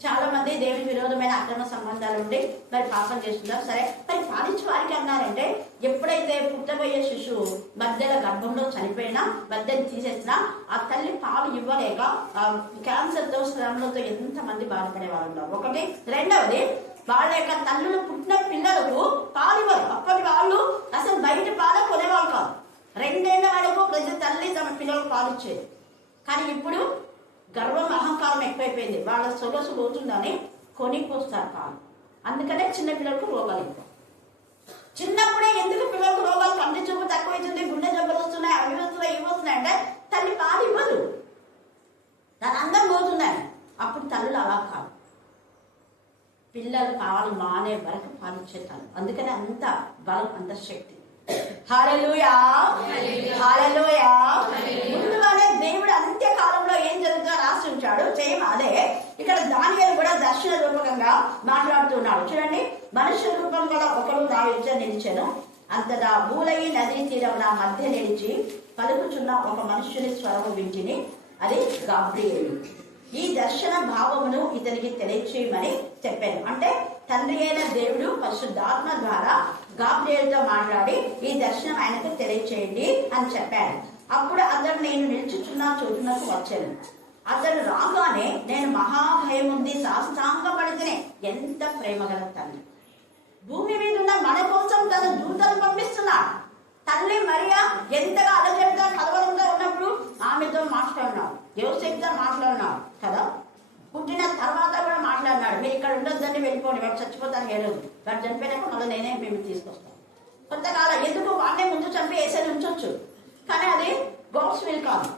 చాలా మంది దేవుని విరోధమైన అక్రమ సంబంధాలు ఉండి మరి పాపం చేస్తున్నారు. సరే, మరి పాలించే వారికి అన్నారంటే ఎప్పుడైతే పుట్టబోయే శిశువు మధ్యలో గర్భంలో చనిపోయినా, మధ్యని తీసేసినా ఆ తల్లి పాలు ఇవ్వలేక క్యాన్సర్తో, శ్రమలతో ఎంతమంది బాధపడే వాళ్ళు ఉన్నారు. ఒకటి. రెండవది, వాళ్ళ యొక్క తల్లులు పుట్టిన పిల్లలకు పాలు ఇవ్వరు. అప్పటి వాళ్ళు అసలు బయట పాలు కొనేవాళ్ళు కాదు. 2 ఏళ్ల వరకు ప్రతి తల్లి తమ పిల్లలకు పాలు ఇచ్చేది. కానీ ఇప్పుడు గర్వం, అహంకారం ఎక్కువైపోయింది. వాళ్ళ సొగసు పోతుందని కొనిపోస్తారు పాలు. అందుకనే చిన్నపిల్లలకు రోగాలు ఎక్కువ. చిన్నప్పుడే ఎందుకు పిల్లలకు రోగాలు? కంటి చూపు తక్కువైతుంది, గుండె జబ్బులు వస్తున్నాయి, అవి వస్తున్నాయి, ఇవి వస్తున్నాయి అంటే తల్లి పాలు ఇవ్వదు. దాని అందరం పోతున్నాయి. అప్పుడు తల్లులు అలా కాదు. పిల్లలు పాలు మానే వరకు పాలిచ్చేతారు. అందుకని అంత బలం, అంత శక్తి. హల్లెలూయా హల్లెలూయా. ముందుగానే దేవుడు అంత్యకాలంలో ఏం జరుగుతుందో రాసి ఉంచాడు. సేమ్ అదే ఇక్కడ దానియేలు కూడా దర్శన రూపకంగా మాట్లాడుతున్నాడు. చూడండి, మనుష్య రూపం గల ఒకడు నా ఎదుట నిలిచెను. అంతటా భూలయి నదీ తీరం నా మధ్య నిలిచి పలుకుచున్న ఒక మనుష్యుని స్వరము వింటిని. అది గాబ్రియేలు. ఈ దర్శన భావమును ఇతనికి తెలియచేయమని చెప్పాను. అంటే తండ్రి అయిన దేవుడు పరిశుద్ధాత్మ ద్వారా గాబ్రియేలుతో మాట్లాడి ఈ దర్శనం ఆయనకు తెలియచేయండి అని చెప్పాడు. అప్పుడు అతడు నేను నిల్చుచున్న చోటునకు వచ్చాను. అతడు రాగానే నేను మహాభయం ఉంది, సాష్టాంగపడితేనే. ఎంత ప్రేమ గల తండ్రి! భూమి మీద ఉన్న మన కోసం తన దూతను పంపిస్తున్నాడు. తల్లి మరియా ఎంతగా అలజడిగా కలవరంగా ఉన్నప్పుడు ఆమెతో మాట్లాడినాడు, యోసేపుతో మాట్లాడినాడు కదా. పుట్టిన తర్వాత కూడా మాట్లాడినాడు, మీరు ఇక్కడ ఉండొద్దని వెళ్ళిపోండి, వాడు చచ్చిపోతాను వెళ్ళదు, వాడు చనిపోయినాక మళ్ళీ నేనే మేము తీసుకొస్తాను. కొంతకాలం ఎందుకు వాడినే ముందు చంపి వేసేది ఉంచొచ్చు, కానీ అది గాడ్స్ విల్ కాదు.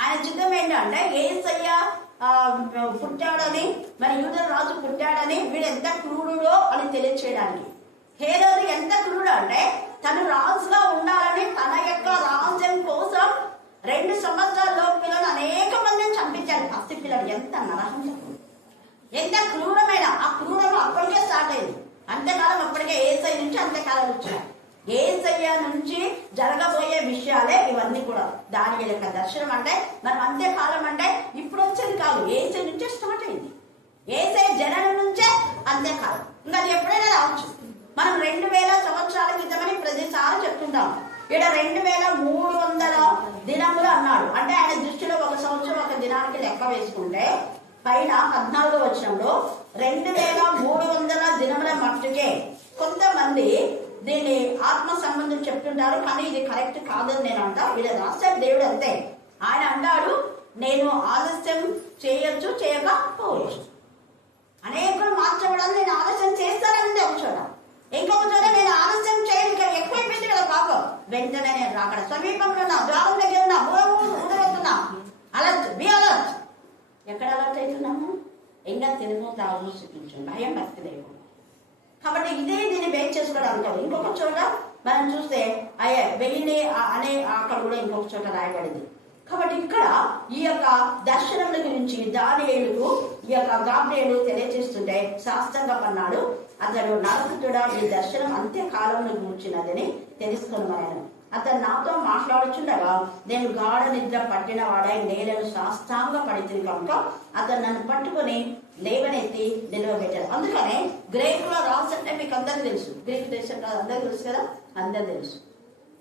ఆయన చిత్తం ఏంటంటే యేసయ్య పుట్టాడని, మరి యూదుల రాజు పుట్టాడని వీడు ఎంత క్రూరుడో అని తెలియచేయడానికి. హేరోదు ఎంత క్రూరుడు అంటే తను రాజుగా ఉండాలని తన యొక్క రాజ్యం కోసం 2 సంవత్సరాల పిల్లలు అనేక మందిని చంపించాడు. పసి పిల్లలు ఎంత నరహం, ఎంత క్రూరమైన ఆ క్రూరం అప్పటికే స్టార్ట్ అయింది. అంతకాలం అప్పటికే యేసయ్య నుంచి అంతకాలం వచ్చాయి. యేసయ్య నుంచి జరగబోయే విషయాలే ఇవన్నీ కూడా. దాని యొక్క దర్శనం అంటే మనం అంత్యకాలం అంటే ఇప్పుడు వచ్చేది కాదు, యేసయ్య నుంచే స్టార్ట్ అయింది. యేసయ్య జననం నుంచే అంత్యకాలం. ఇంకా అది ఎప్పుడైనా రావచ్చు. మనం 2000 సంవత్సరాల క్రితమని ప్రతిసారి చెప్తుంటాం. ఇక్కడ 2300 దినములు అన్నాడు. అంటే ఆయన దృష్టిలో 1 సంవత్సరం 1 దినానికి లెక్క వేసుకుంటే పైన 14వ వచనంలో 2300 దినముల మట్టుకే. కొంతమంది దీన్ని ఆత్మ సంబంధం చెప్తుంటారు, కానీ ఇది కరెక్ట్ కాదని నేను అంటా. ఇది రాశాడు దేవుడు అంతే. ఆయన అంటాడు, నేను ఆలస్యం చేయొచ్చు, చేయకపోవచ్చు. అనేకులు మార్చబడాలని నేను ఆలస్యం చేస్తానని ఒక చోట, ఇంకొక చోట నేను ఆలస్యం చేయను, ఎక్కువైపోయింది కదా పాపం, వెంటనే నేను రాకడ సమీపంలో ఉన్నా, ద్వారం దగ్గర ఉన్నా, ఊదవుతున్నా, అలర్ట్, బి అలర్ట్. ఎక్కడ అలర్ట్ అవుతున్నాము? ఇంకా తెలుగు తాగు చూపించు, భయం భక్తి లేకుండా. కాబట్టి ఇదే దీన్ని బేస్ చేసుకోవడం అంటారు. ఇంకొక చోట మనం చూస్తే వెయ్యిని అనే అక్కడ కూడా ఇంకొక చోట రాయబడింది. కాబట్టి ఇక్కడ ఈ యొక్క దర్శనముల గురించి దానియేలుకు ఈ యొక్క గాబ్రియేలు తెలియజేస్తుంటే శాస్త్రంగా అతడు నరపుత్రుడా, ఈ దర్శనం అంత్యకాలంలో కూర్చున్నదని తెలుసుకున్నాను. అతను నాతో మాట్లాడుచుండగా నేను గాఢ నిద్ర పట్టిన వాడై నేలను సాష్టాంగ పడితే కనుక అతను నన్ను పట్టుకుని లేవనెత్తి నిలవబెట్టాడు. అందుకనే గ్రీకులో రాజు అంటే మీకు అందరూ తెలుసు, గ్రీకు దేశం కాదు, అందరూ తెలుసు కదా, అందరూ తెలుసు.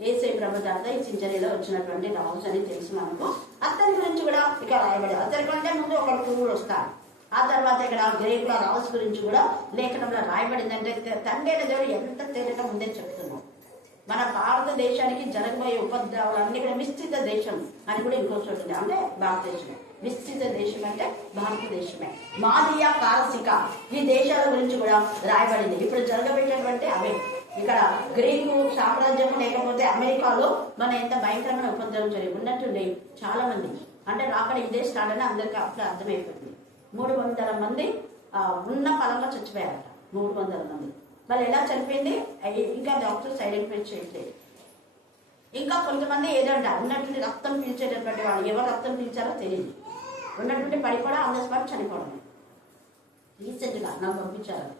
యేసయ్య ప్రభు తర్వాత ఈ సింజరీలో వచ్చినటువంటి రాజు అని తెలుసు మనకు. అతని గురించి కూడా ఇక రాయబడి, అతని కంటే ముందు ఒక క్రూరుడు వస్తాడు. ఆ తర్వాత ఇక్కడ గ్రీకుల రాజు గురించి కూడా లేఖనంలో రాయబడిందంటే తండ్రి అయిన దేవుడు ఎంత తేలిక ముందే చెప్తున్నాం. మన భారతదేశానికి జరగబోయే ఉపద్రవాలన్నీ కూడా విస్తృత దేశం అని కూడా ఇంకో చోటు ఉంది. అంటే భారతదేశమే విస్తృత దేశం, అంటే భారతదేశమే. మాదియా, పారసిక ఈ దేశాల గురించి కూడా రాయబడింది. ఇప్పుడు జరగబెట్టేటువంటి అవే. ఇక్కడ గ్రీకు సామ్రాజ్యము లేకపోతే అమెరికాలో మన ఎంత భయంకరమైన ఉపద్రవం జరిగి ఉన్నట్టుండి చాలా మంది, అంటే రాకడ ఇదే స్టార్ట్ అని అందరికీ అప్పుడు అర్థమైపోతుంది. 300 మంది ఉన్న పరంగా చచ్చిపోయారట. 300 మంది. వాళ్ళు ఎలా చనిపోయింది ఇంకా డాక్టర్స్ ఐడెంటిఫై చేయట్లేదు. ఇంకా కొంతమంది ఏదంట ఉన్నటువంటి రక్తం పీల్చేటటువంటి వాళ్ళు, ఎవరు రక్తం పీల్చారో తెలియదు, ఉన్నటువంటి పడిపోవడం, ఆన్ ద స్పాట్ చనిపోవడం. రీసెంట్గా నాకు పంపించారు,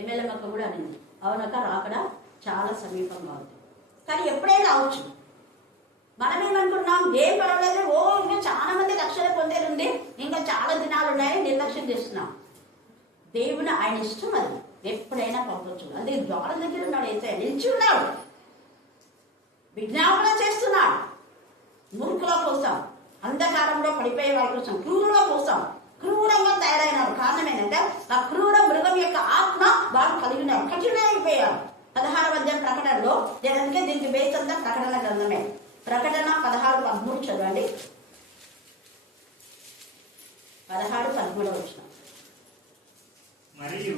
ఎమ్మెల్యే మొక్క కూడా అనింది, అవునక్క రాకడ చాలా సమీపంగా ఉంది. కానీ ఎప్పుడైనా రావచ్చు. మనమేమనుకున్నాం, ఏం పర్వాలేదు, ఇంకా చాలా మంది రక్షణ పొందేది, ఇంకా చాలా దినాలు ఉన్నాయని నిర్లక్ష్యం చేస్తున్నాం. దేవుని ఆయన ఇష్టం, అది ఎప్పుడైనా పంపొచ్చు. అది ద్వారం దగ్గర ఉన్నాడు, యేసయ్య నిలిచి ఉన్నాడు, విజ్ఞాపన చేస్తున్నాడు. మూర్ఖుల కోసం, అంధకారంలో పడిపోయే వాళ్ళ కోసం, క్రూరుల కోసం క్రూరంగా తయారైనాడు. కారణం ఏంటంటే ఆ క్రూర మృగం యొక్క ఆత్మ వాళ్ళు కలిగి ఉన్నారు, కఠినమైపోయారు. 16వ అధ్యాయం ప్రకటనలో, నేను అందుకే దీనికి బేస్ అంతా ప్రకటన గ్రంథమే. ప్రకటన 16:13 చదవండి. 16:13 వచ్చిన మరియు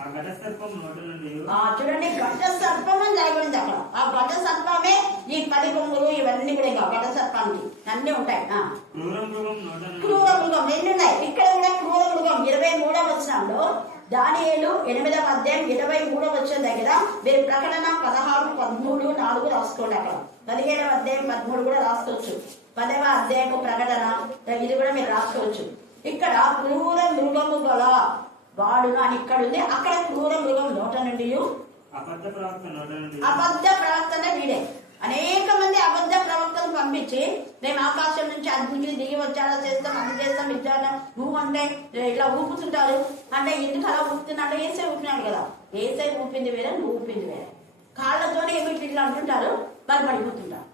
ఆ ఘట సర్పం నోటి నుండి చూడండి, ఘట సర్పం అని రాయబడింది అక్కడ. ఆ ఘట సర్పమే ఈ 10 కొమ్ములు ఇవన్నీ కూడా, ఇంకా ఘట సర్పానికి అన్ని ఉంటాయి. క్రూర మృగం క్రూర మృగం ఎన్ని ఉన్నాయి ఇక్కడ కూడా. క్రూర మృగం 23వ వచనంలో, దానియేలు 8వ అధ్యాయం 23వ వచనం దగ్గర మీరు ప్రకటన 16:13, 4 రాసుకోండి. అక్కడ 15వ అధ్యాయం 13 కూడా రాసుకోవచ్చు. 10వ అధ్యాయం ప్రకటన ఇది కూడా మీరు రాసుకోవచ్చు. ఇక్కడ క్రూర మృగము గల వాడును అని ఇక్కడ ఉంది. అక్కడ క్రూర మృగం నోట నుండి అబద్ధ ప్రవక్తనే వీడే. అనేక మంది అబద్ధ ప్రవక్తను పంపించి మేము ఆకాశం నుంచి అగ్నికి దిగి వచ్చాడా చేస్తాం, అది చేస్తాం, ఇచ్చాడా నువ్వు అంటే ఇలా ఊపుతుంటారు. అంటే ఎందుకు అలా ఊపుతున్నాడు? ఏసై ఊపినాడు కదా. ఏసై ఊపింది వేరే, నువ్వు ఊపింది వేరే. కాళ్ళతోనే ఏమిటి ఇట్లా అంటుంటారు, వాళ్ళు పడిపోతుంటారు.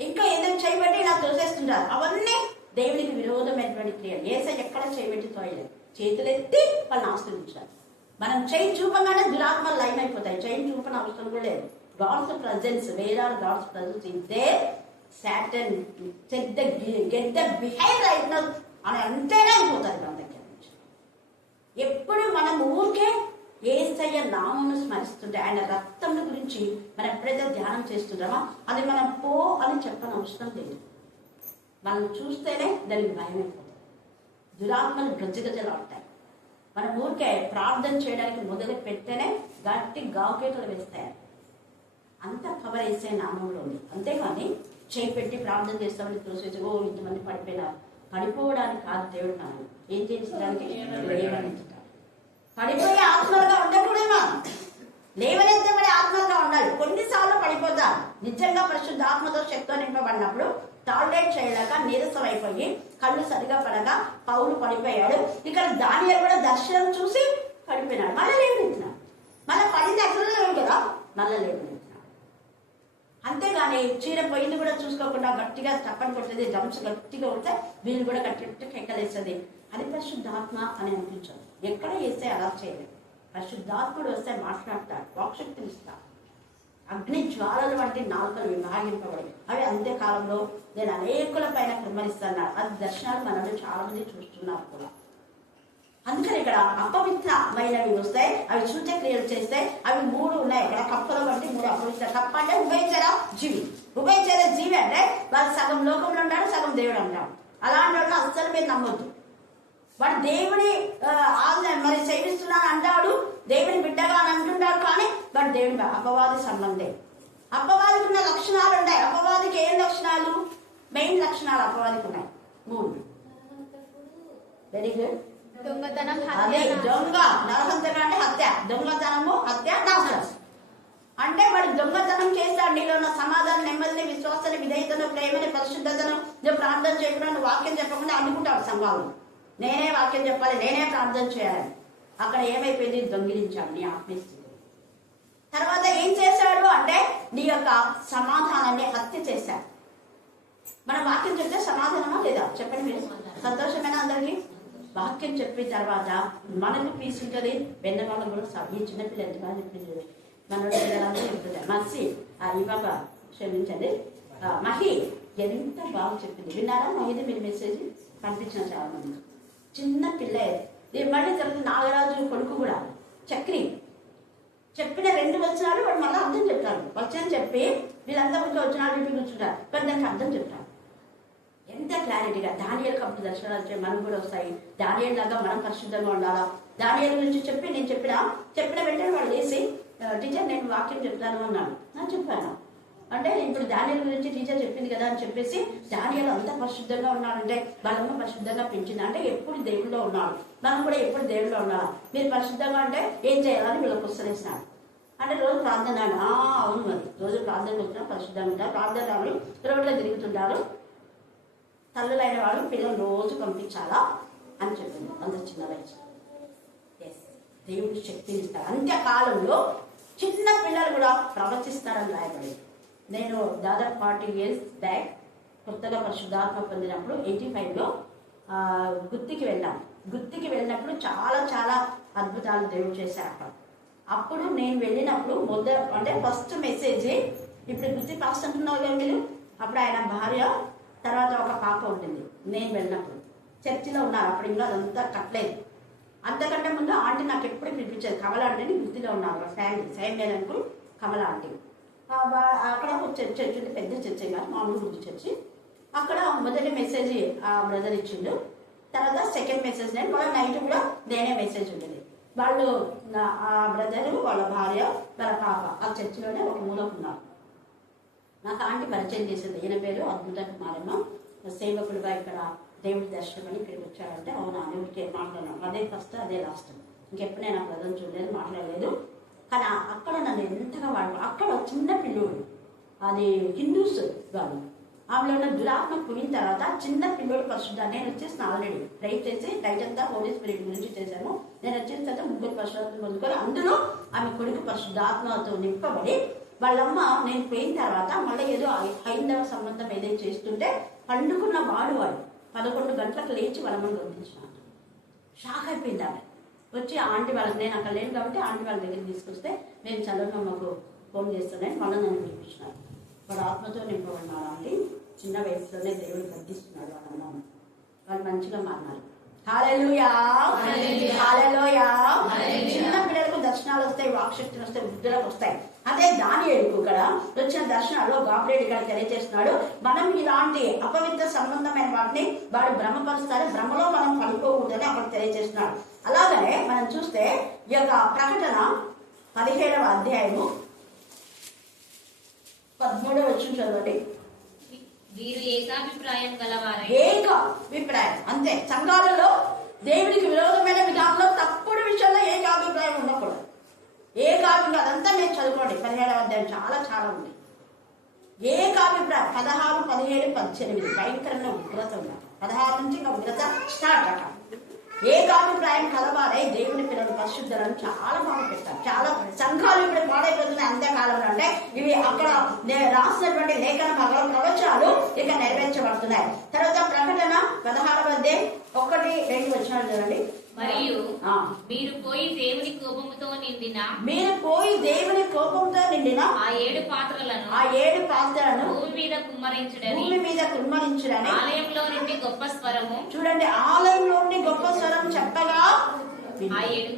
ఇంకా ఏదైనా చేయబట్టి ఇలా తోసేస్తుంటారు. అవన్నీ దేవునికి విరోధమైనటువంటి క్రియలు. ఏసై ఎక్కడ చేయబెట్టి తోయలేదు, చేతులెత్తి వాళ్ళని ఆశ్రయించారు. మనం చేయి చూపగానే దురాత్మలు లైన్ అయిపోతాయి. చేయి చూపని అవసరం కూడా లేదు. God's presence, where are God's presence ఇదే Satan get the behave right now అని అంటేనే అయిపోతుంది మన దగ్గర నుంచి. ఎప్పుడు మనం ఊరికే యేసయ్య నామమును స్మరిస్తుంటే, ఆయన రక్తం గురించి మనం ఎప్పుడైతే ధ్యానం చేస్తుంటామో అది మనం పో అని చెప్పని అవసరం లేదు. మనం చూస్తేనే దానికి భయం అయిపోతుంది. దురాత్మలు గజ్జగజ్జలాడతాయి. మనం ఊరికే ప్రార్థన చేయడానికి మొదలు పెడితేనే గట్టి గావుకేకలు వేస్తాయి. అంత పవర్ వేసే నామంలో ఉంది. అంతేగాని చేయి పెట్టి ప్రార్థన చేస్తామని తోసేసి ఓ ఇంతమంది పడిపోయినారు. పడిపోవడానికి కాదు దేవుడు మనం ఏం చేయించడానికి, లేవనెత్తుతాడు. పడిపోయే ఆత్మలుగా ఉండకూడదు, లేవనెత్తబడే ఆత్మలుగా ఉండాలి. కొన్నిసార్లు పడిపోతాం. నిజంగా పరిశుద్ధ ఆత్మతో శక్తితో నింపబడినప్పుడు టాయిలెట్ చేయలేక నీరసం అయిపోయి కళ్ళు సరిగా పడక పౌలు పడిపోయాడు. ఇక్కడ దానియేలు కూడా దర్శనం చూసి పడిపోయినాడు. మళ్ళీ లేవనెత్తినాడు. మళ్ళీ పడింది అక్కడ లేవు కదా, మళ్ళీ లేవనెత్తినాడు. అంతేగాని చీర పొయ్యిని కూడా చూసుకోకుండా గట్టిగా తప్పని కొట్టేది, డ్రమ్స్ గట్టిగా కొడితే వీళ్ళు కూడా గట్టి కెక్కలేస్తుంది. అది పరిశుద్ధాత్మ అని అనిపించదు. ఎక్కడ వేస్తే అలా చేయలేదు. పరిశుద్ధాత్ముడు వస్తే మాట్లాడతాడు, వాక్శక్తిని ఇస్తాడు. అగ్ని జ్వాలలు వంటి నాలుకలు విభాగింపబడి అవి అంత్యకాలంలో నేను అనేకుల పైన కుమ్మరిస్తున్నాను. అది దర్శనాలు మనల్ని చాలా మంది చూస్తున్నారు కూడా. అందుకని ఇక్కడ అపవిత్రమైనవి వస్తాయి, అవి సూచక్రియలు చేస్తాయి. అవి 3 ఉన్నాయి ఇక్కడ. కప్పలో బట్టి 3 అపవిత్ర. కప్ప అంటే ఉభయచర జీవి. ఉభయచర జీవి అంటే వాళ్ళు సగం లోకంలో ఉంటాడు, సగం దేవుడు అంటాడు. అలాంటి వాళ్ళు అస్సలు మీరు నమ్మొద్దు. వాడు దేవుని మరి సేవిస్తున్నాను అంటాడు, దేవుని బిడ్డగా అని అంటుంటాడు, కానీ వాడు దేవుని అపవాది సంబంధే. అపవాదికి ఉన్న లక్షణాలు ఉన్నాయి. అపవాదికి ఏం లక్షణాలు, మెయిన్ లక్షణాలు అపవాదికి ఉన్నాయి 3. Very good. దొంగతనం, అదే దొంగ, నరహంతకం అంటే హత్య. దొంగతనము, హత్య, నాశనం. అంటే వాడు దొంగతనం చేస్తాడు. నీలో ఉన్న సమాధానం, నెమ్మదిని, విశ్వాసాన్ని, విధేయతను, ప్రేమని, పరిశుద్ధతను, నువ్వు ప్రార్థన చేయకుండా, నువ్వు వాక్యం చెప్పకుండా అనుకుంటాడు సంఘాలు. నేనే వాక్యం చెప్పాలి, నేనే ప్రార్థన చేయాలి. అక్కడ ఏమైపోయింది, దొంగిలించాడు నీ ఆత్మీయస్థితి. తర్వాత ఏం చేశాడు అంటే నీ యొక్క సమాధానాన్ని హత్య చేశాడు. మనం వాక్యం చెప్తే సమాధానమా లేదా చెప్పండి మీరు? సంతోషమేనా అందరికీ? వాక్యం చెప్పిన తర్వాత మనకు పీస్ ఉంటుంది. వెన్న వాళ్ళకు కూడా ఈ చిన్నపిల్లలు ఎంత బాగా చెప్పింది. మన పిల్లలందరూ చెప్తుంటారు. మసి ఈ పాప క్షమించండి, మహి ఎంత బాగా చెప్పింది. విన్నారా మహిది? మీరు మెసేజ్ పంపించిన చాలా మంది. చిన్న పిల్ల మళ్ళీ చెప్తుంది. నాగరాజు కొడుకు కూడా చక్రి చెప్పిన 2 వచనాలు వాడు మళ్ళీ అర్థం చెప్తాడు. వచ్చని చెప్పి వీళ్ళందరికీ వచనాలు చెప్పి కూర్చుంటారు, కానీ దానికి అర్థం చెప్తాడు ఎంత క్లారిటీగా. దానియేలుకి అప్పుడు దర్శనాలు వచ్చాయి, మనకు కూడా వస్తాయి. దానియేలు లాగా మనం పరిశుద్ధంగా ఉండాలా. దానియేలు గురించి చెప్పి నేను చెప్పిన వెంటనే వాడు వేసి టీచర్ నేను వాక్యం చెప్తాను అన్నాడు. చెప్పాను అంటే ఇప్పుడు దానియేలు గురించి టీచర్ చెప్పింది కదా అని చెప్పేసి దానియేలు అంత పరిశుద్ధంగా ఉన్నాడంటే వాళ్ళమ్మ పరిశుద్ధంగా పెంచింది అంటే ఎప్పుడు దేవుల్లో ఉన్నాడు. మనం కూడా ఎప్పుడు దేవుల్లో ఉండాలా. మీరు పరిశుద్ధంగా అంటే ఏం చేయాలని వీళ్ళకి వస్తలేసినాడు. అంటే రోజు ప్రార్థన. అవును, మరి రోజు ప్రార్థనకు వచ్చినా పరిశుద్ధంగా ఉంటారు. ప్రార్థన రావాలి, రోడ్లో తిరుగుతుంటారు. తల్లులైన వాళ్ళు పిల్లలు రోజు పంపించాలా అని చెప్పింది. అంత చిన్న వయసు. ఎస్, దేవుడు శక్తిని ఇస్తాడు. అంత్యకాలంలో చిన్న పిల్లలు కూడా ప్రవచిస్తారని రాయబడింది. నేను దాదాపు 40 years బ్యాక్ కొత్తగా పరిశుద్ధాత్మ పొందినప్పుడు 85లో గుత్తికి వెళ్ళాను. గుత్తికి వెళ్ళినప్పుడు చాలా చాలా అద్భుతాలు దేవుడు చేశారు. అప్పుడు నేను వెళ్ళినప్పుడు అంటే ఫస్ట్ మెసేజ్ ఇప్పుడు గుత్తి పాస్ట్ అంటున్నారు కదా మీరు. అప్పుడు ఆయన భార్య, తర్వాత ఒక పాప ఉంటుంది. నేను వెళ్ళినప్పుడు చర్చిలో ఉన్నారు. అప్పుడు ఇంకా అదంతా కట్టలేదు. అంతకంటే ముందు ఆంటీ నాకు ఎప్పుడు పిలిపించేది. కమల ఆంటీని గుర్తిలో ఉన్నారు ఫ్యామిలీ సేమ్ అంకుల్ కమల ఆంటీ. అక్కడ ఒక చర్చ్ ఉంది, పెద్ద చర్చ్ కాదు, మామూలు గుర్తు చర్చి. అక్కడ మొదటి మెసేజ్ ఆ బ్రదర్ ఇచ్చిండు. తర్వాత సెకండ్ మెసేజ్ నేను వాళ్ళ నైట్ కూడా నేనే మెసేజ్ ఉంటుంది. వాళ్ళు ఆ బ్రదరు, వాళ్ళ భార్య, వాళ్ళ పాప ఆ చర్చిలోనే ఒక మూలకున్నారు. నాకు ఆంటీ పరిచయం చేసింది. ఈయన పేరు అద్భుత కుమారమ్మ, సేవకుడుగా ఇక్కడ దేవుడి దర్శనం అని ఇక్కడికి వచ్చాడంటే అవునా అని ఊరికే మాట్లాడినాను. అదే ఫస్ట్ అదే లాస్ట్. ఇంకెప్పుడు నేను ఆ బ్రదర్ చూడలేదు, మాట్లాడలేదు. కానీ అక్కడ నన్ను ఎంతగా అక్కడ చిన్న పిల్లోడు, అది హిందూస్ వాళ్ళు, ఆమెలో ఉన్న దురాత్మ పోయిన తర్వాత చిన్న పిల్లోడు పరిశుద్ధాన్ని నేను వచ్చేసిన ఆల్రెడీ ట్రై చేసి డైట్ అంతా హోలీ స్పిరిట్ గురించి చేశాను. నేను వచ్చేసిన తర్వాత 3 పరిశుద్ధాత్మ పొందుకొని అందులో ఆమె కొడుకు పరిశుద్ధాత్మతో నింపబడి వాళ్ళమ్మ నేను పోయిన తర్వాత మళ్ళీ ఏదో హైందవ సంబంధం ఏదైతే చేస్తుంటే పండుకున్న వాడు 11 గంటలకు లేచి వాళ్ళమ్మని గమనించినాడు. షాక్ అయిపోయింది ఆమె. వచ్చి ఆంటీ వాళ్ళకి, నేను అక్కడ లేను కాబట్టి ఆంటీ వాళ్ళ దగ్గరికి తీసుకొస్తే నేను చదువునమ్మకు ఫోన్ చేస్తున్నాను, మళ్ళీ నన్ను పిలిపించినారు. వాడు ఆత్మతో నింపబడినాడు. ఆంటీ చిన్న వయసులోనే దేవుడు గద్దిస్తున్నాడు వాళ్ళ వాళ్ళు మంచిగా మారినారు. హల్లెలూయా, హల్లెలూయా. చిన్న పిల్లలకు దర్శనాలు వస్తాయి, వాక్శక్తులు వస్తాయి, వృద్ధులకు వస్తాయి. అదే దానియేలుకు ఇక్కడ వచ్చిన దర్శనాలు గాబ్రియల్ ఇక్కడ తెలియజేస్తున్నాడు. మనం ఇలాంటి అపవిత్ర సంబంధమైన వాటిని వాడు భ్రమపరుస్తారు, భ్రమలో మనం పడిపోకూడదని అక్కడ తెలియజేస్తున్నాడు. అలాగనే మనం చూస్తే ఈ యొక్క ప్రకటన 17వ అధ్యాయము 13వ వచనం చదవండి. వీరు ఏకాభిప్రాయం గలవారై, ఏకాభిప్రాయం అంతే. సంఘాలలో దేవునికి విరోధమైన విధానంలో తప్పుడు విషయంలో ఏకాభిప్రాయం ఉండకూడదు. ఏకాభిప్రాయం అదంతా నేను చదువుకోండి, 17వ అధ్యాయం చాలా చాలా ఉంది. ఏకాభిప్రాయం 16, 17, 18 భయంకరమైన ఉగ్రత ఉన్నారు. 16 నుంచి ఇంకా ఉగ్రత స్టార్ట్ అట. ఏకాభిప్రాయం కలవారై దేవుని పిల్లలు పరిశుద్ధులను చాలా బాగా పెట్టారు. చాలా సంఘాలు ఇప్పుడు పాడైపోతున్నాయి అంత్యకాలంలో. అంటే ఇవి అక్కడ రాసినటువంటి లేఖన భాగాల ప్రవచనాలు ఇక నెరవేర్చబడుతున్నాయి. తర్వాత ప్రకటన 16వ అధ్యాయం 1, 2 వచనాలు చూడండి. మరియు మీరు పోయి దేవుని కోపముతో నిండిన ఆ 7 పాత్రలను భూమి మీద కుమ్మరించుడని ఆలయంలో నుండి గొప్ప స్వరము, చూడండి, ఆలయంలో నుండి గొప్ప స్వరం చెప్పగా ఆ 7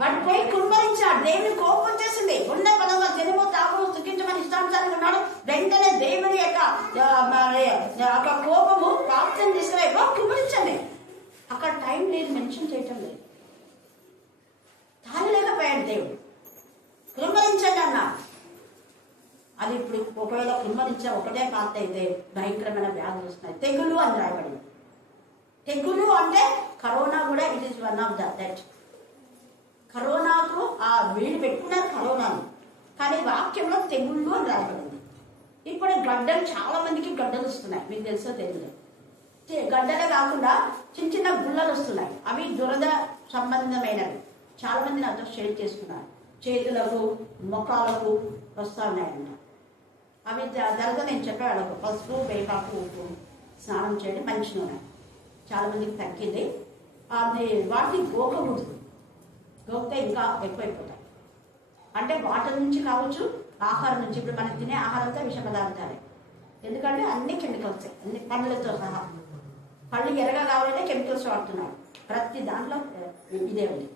వాటి పోయి కుమ్మరించాడు. దేవుని కోపం వచ్చేసింది. ఉన్న పదవ జనము తాము సుఖించమని ఇష్టానుసారంగా ఉన్నాడు. వెంటనే దేవుని యొక్క కోపము పాత్రను తీసుకుని కుమ్మరించండి. అక్కడ టైం లేదు, మెన్షన్ చేయటం లేదు. తాళలేకపోయాడు దేవుడు. కుమ్మరించండి అన్నా. అది ఇప్పుడు ఒకవేళ కుమ్మరించే ఒకటే పాత్ర అయితే భయంకరమైన వ్యాధులు వస్తున్నాయి. తెగులు అని రాయబడింది. తెగులు అంటే కరోనా కూడా it is one of that. కరోనాకు ఆ వీళ్ళు పెట్టుకున్నారు కరోనాను, కానీ వాక్యంలో తెగుళ్ళు అని రాయబడింది. ఇప్పుడు గడ్డలు, చాలా మందికి గడ్డలు వస్తున్నాయి, మీకు తెలుసో తెలియదు. గడ్డలే కాకుండా చిన్న చిన్న గుళ్ళలు వస్తున్నాయి. అవి దురద సంబంధమైనవి. చాలా మంది నాతో షేర్ చేసుకున్నారు. చేతులకు, ముఖాలకు వస్తూ ఉన్నాయంట. అవి తర్వాత నేను చెప్పాను, పసుపు, వేపాకు, ఉప్పు స్నానం చేయడం మంచి నూనె. చాలా మందికి తగ్గింది. అది వాటిని గోకకూడదు. గోకితే ఇంకా ఎక్కువైపోతాయి. అంటే వాటర్ నుంచి కావచ్చు, ఆహారం నుంచి. ఇప్పుడు మనం తినే ఆహారంతో విష పదార్థాలే. ఎందుకంటే అన్ని కెమికల్స్, అన్ని పండ్లతో సహా. పళ్ళు ఎరగా కావాలంటే కెమికల్స్ వాడుతున్నారు. ప్రతి దాంట్లో ఇదే ఉంది.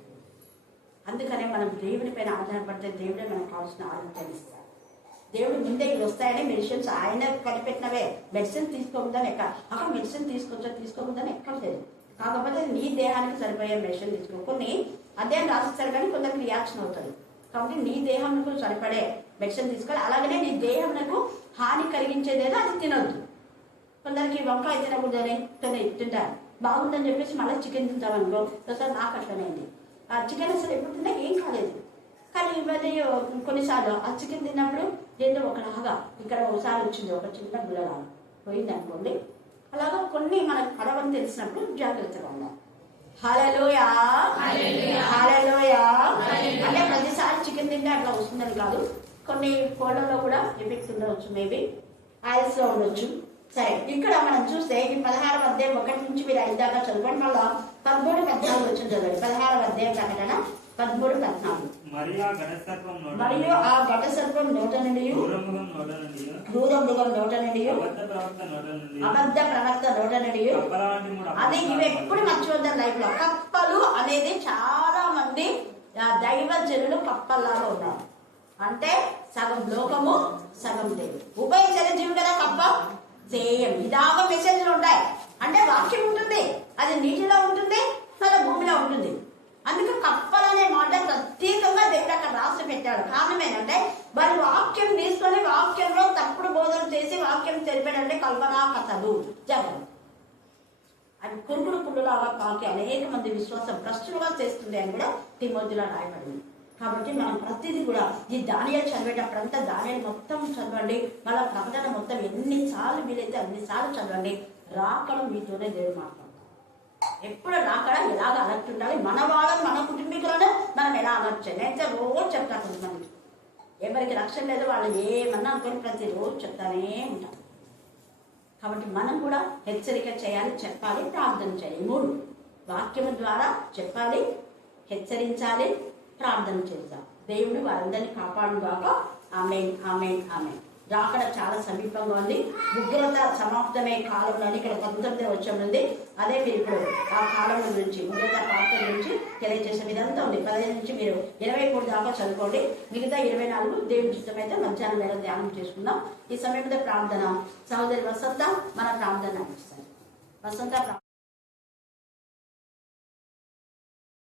అందుకనే మనం దేవుని పైన ఆధారపడితే దేవుడే మనకు కావాల్సిన ఆరోగ్యాన్ని ఇస్తారు. దేవుడు ముందే ఇవి వస్తాయని మెడిసిన్స్ ఆయన కనిపెట్టినవే. మెడిసిన్ తీసుకోకుందని అక్కడ మెడిసిన్ తీసుకోకుందని ఎక్కలేదు. కాకపోతే నీ దేహానికి సరిపోయే మెడిసిన్ తీసుకో. కొన్ని అదేం రాసిస్తారు కానీ కొందరికి రియాక్షన్ అవుతుంది. కాబట్టి నీ దేహంకు సరిపడే మెడిసిన్ తీసుకోవాలి. అలాగనే నీ దేహంకు హాని కలిగించేదేదో అది తినొద్దు. కొందరికి వంకాయ తినకూడదని తింటారు. బాగుందని చెప్పేసి మళ్ళీ చికెన్ తింటామనుకో, ఒకసారి నాకు అట్లనేది. ఆ చికెన్ అసలు ఎప్పుడు తిన్నా ఏం కాలేదు. కానీ ఇవన్నీ కొన్నిసార్లు ఆ చికెన్ తిన్నప్పుడు ఏంటో ఒకలాగా ఇక్కడ ఒకసారి వచ్చింది, ఒక చిన్న గుల్లలాగా పోయింది అనుకోండి. అలాగా కొన్ని మనకు పడవని తెలిసినప్పుడు జాగ్రత్తగా ఉన్నాం. హల్లెలూయా, హల్లెలూయా. అంటే ప్రతిసారి చికెన్ తింటే అట్లా వస్తుందని కాదు. కొన్ని కోళ్ళలో కూడా ఎఫెక్ట్ ఉండవచ్చు, మేబీ ఆయిల్స్ లో ఉండొచ్చు. సరే, ఇక్కడ మనం చూస్తే ఈ 16వ అధ్యాయం 1 నుంచి మీరు 5 దాకా చదవండి. మళ్ళా 13, 14 వచ్చిన చదవండి. 16వ అధ్యాయం ప్రకటన 13, 14. మరియు ఆ ఘట సర్పం నోట నుండి క్రూర మృగం నోట నుండి అబద్ధ ప్రవక్త నోట నుండి. అది ఇవి ఎప్పుడు మర్చిపోద్దాం లైఫ్ లో. కప్పలు అనేది చాలా మంది దైవ జనులు కప్పల్లాగా ఉన్నారు. అంటే సగం లోకము, సగం దేవుడు. ఉభయచర జీవి కదా కప్ప. సేమ్ ఇలాగ మెసేజ్లు ఉంటాయి. అంటే వాక్యం ఉంటుంది, అది నీటిలో ఉంటుంది, మన భూమిలో ఉంటుంది. అందుకే కప్పలు అనే మాట ప్రత్యేకంగా దేవుడు అక్కడ రాసి పెట్టాడు. కారణం ఏంటంటే వారి వాక్యం తీసుకొని వాక్యంలో తప్పుడు బోధన చేసి వాక్యం తెలిపాడంటే కల్పనా కథలు జగన్. అది కురుకుడు పుల్లులాగా కాకి అనేక మంది విశ్వాసం భ్రష్టులుగా చేస్తుంది అని కూడా తిమోతిలో రాయబడింది. కాబట్టి మనం ప్రతిదీ కూడా ఈ దానియేలు చదివేటప్పుడంతా దానియేలు మొత్తం చదవండి. మళ్ళీ ప్రకటన మొత్తం ఎన్నిసార్లు వీలైతే అన్నిసార్లు చదవండి. రాకడ మీతోనే దేవుడు మాట్లాడతాం. ఎప్పుడు రాకడ ఎలాగ అలర్ట్ ఉండాలి, మన వాళ్ళని, మన కుటుంబీకులను మనం ఎలా అలర్ట్ చేయాలి. అయితే రోజు చెప్తా కొంతమంది ఎవరికి రక్షణ లేదు, వాళ్ళు ఏమన్నా అనుకొని ప్రతిరోజు చెప్తానే ఉంటాం. కాబట్టి మనం కూడా హెచ్చరిక చేయాలి, చెప్పాలి, ప్రార్థన చేయాలి. 3 వాక్యము ద్వారా చెప్పాలి, హెచ్చరించాలి, ప్రార్థన చేద్దాం. దేవుడు వారందరినీ కాపాడుగాక. ఆమేన్, ఆమేన్, ఆమేన్. రాకడ చాలా సమీపంగా ఉంది. ఉగ్రత సమాప్తమే కాలంలో ఇక్కడ 19వ వచనం ఉంది. అదే మీరు ఇప్పుడు ఆ కాలం గురించి, ఉగ్రత పాత్ర గురించి తెలియజేసే విధంగా ఉంది. 15 నుంచి మీరు 23 దాకా చదువుకోండి. మిగతా 24 దేవుని చిత్తమైతే మధ్యాహ్నం వేళ ధ్యానం చేసుకుందాం. ఈ సమయంలో ప్రార్థన సహోదరి వసంత మన ప్రార్థన నడిపిస్తారు. వసంత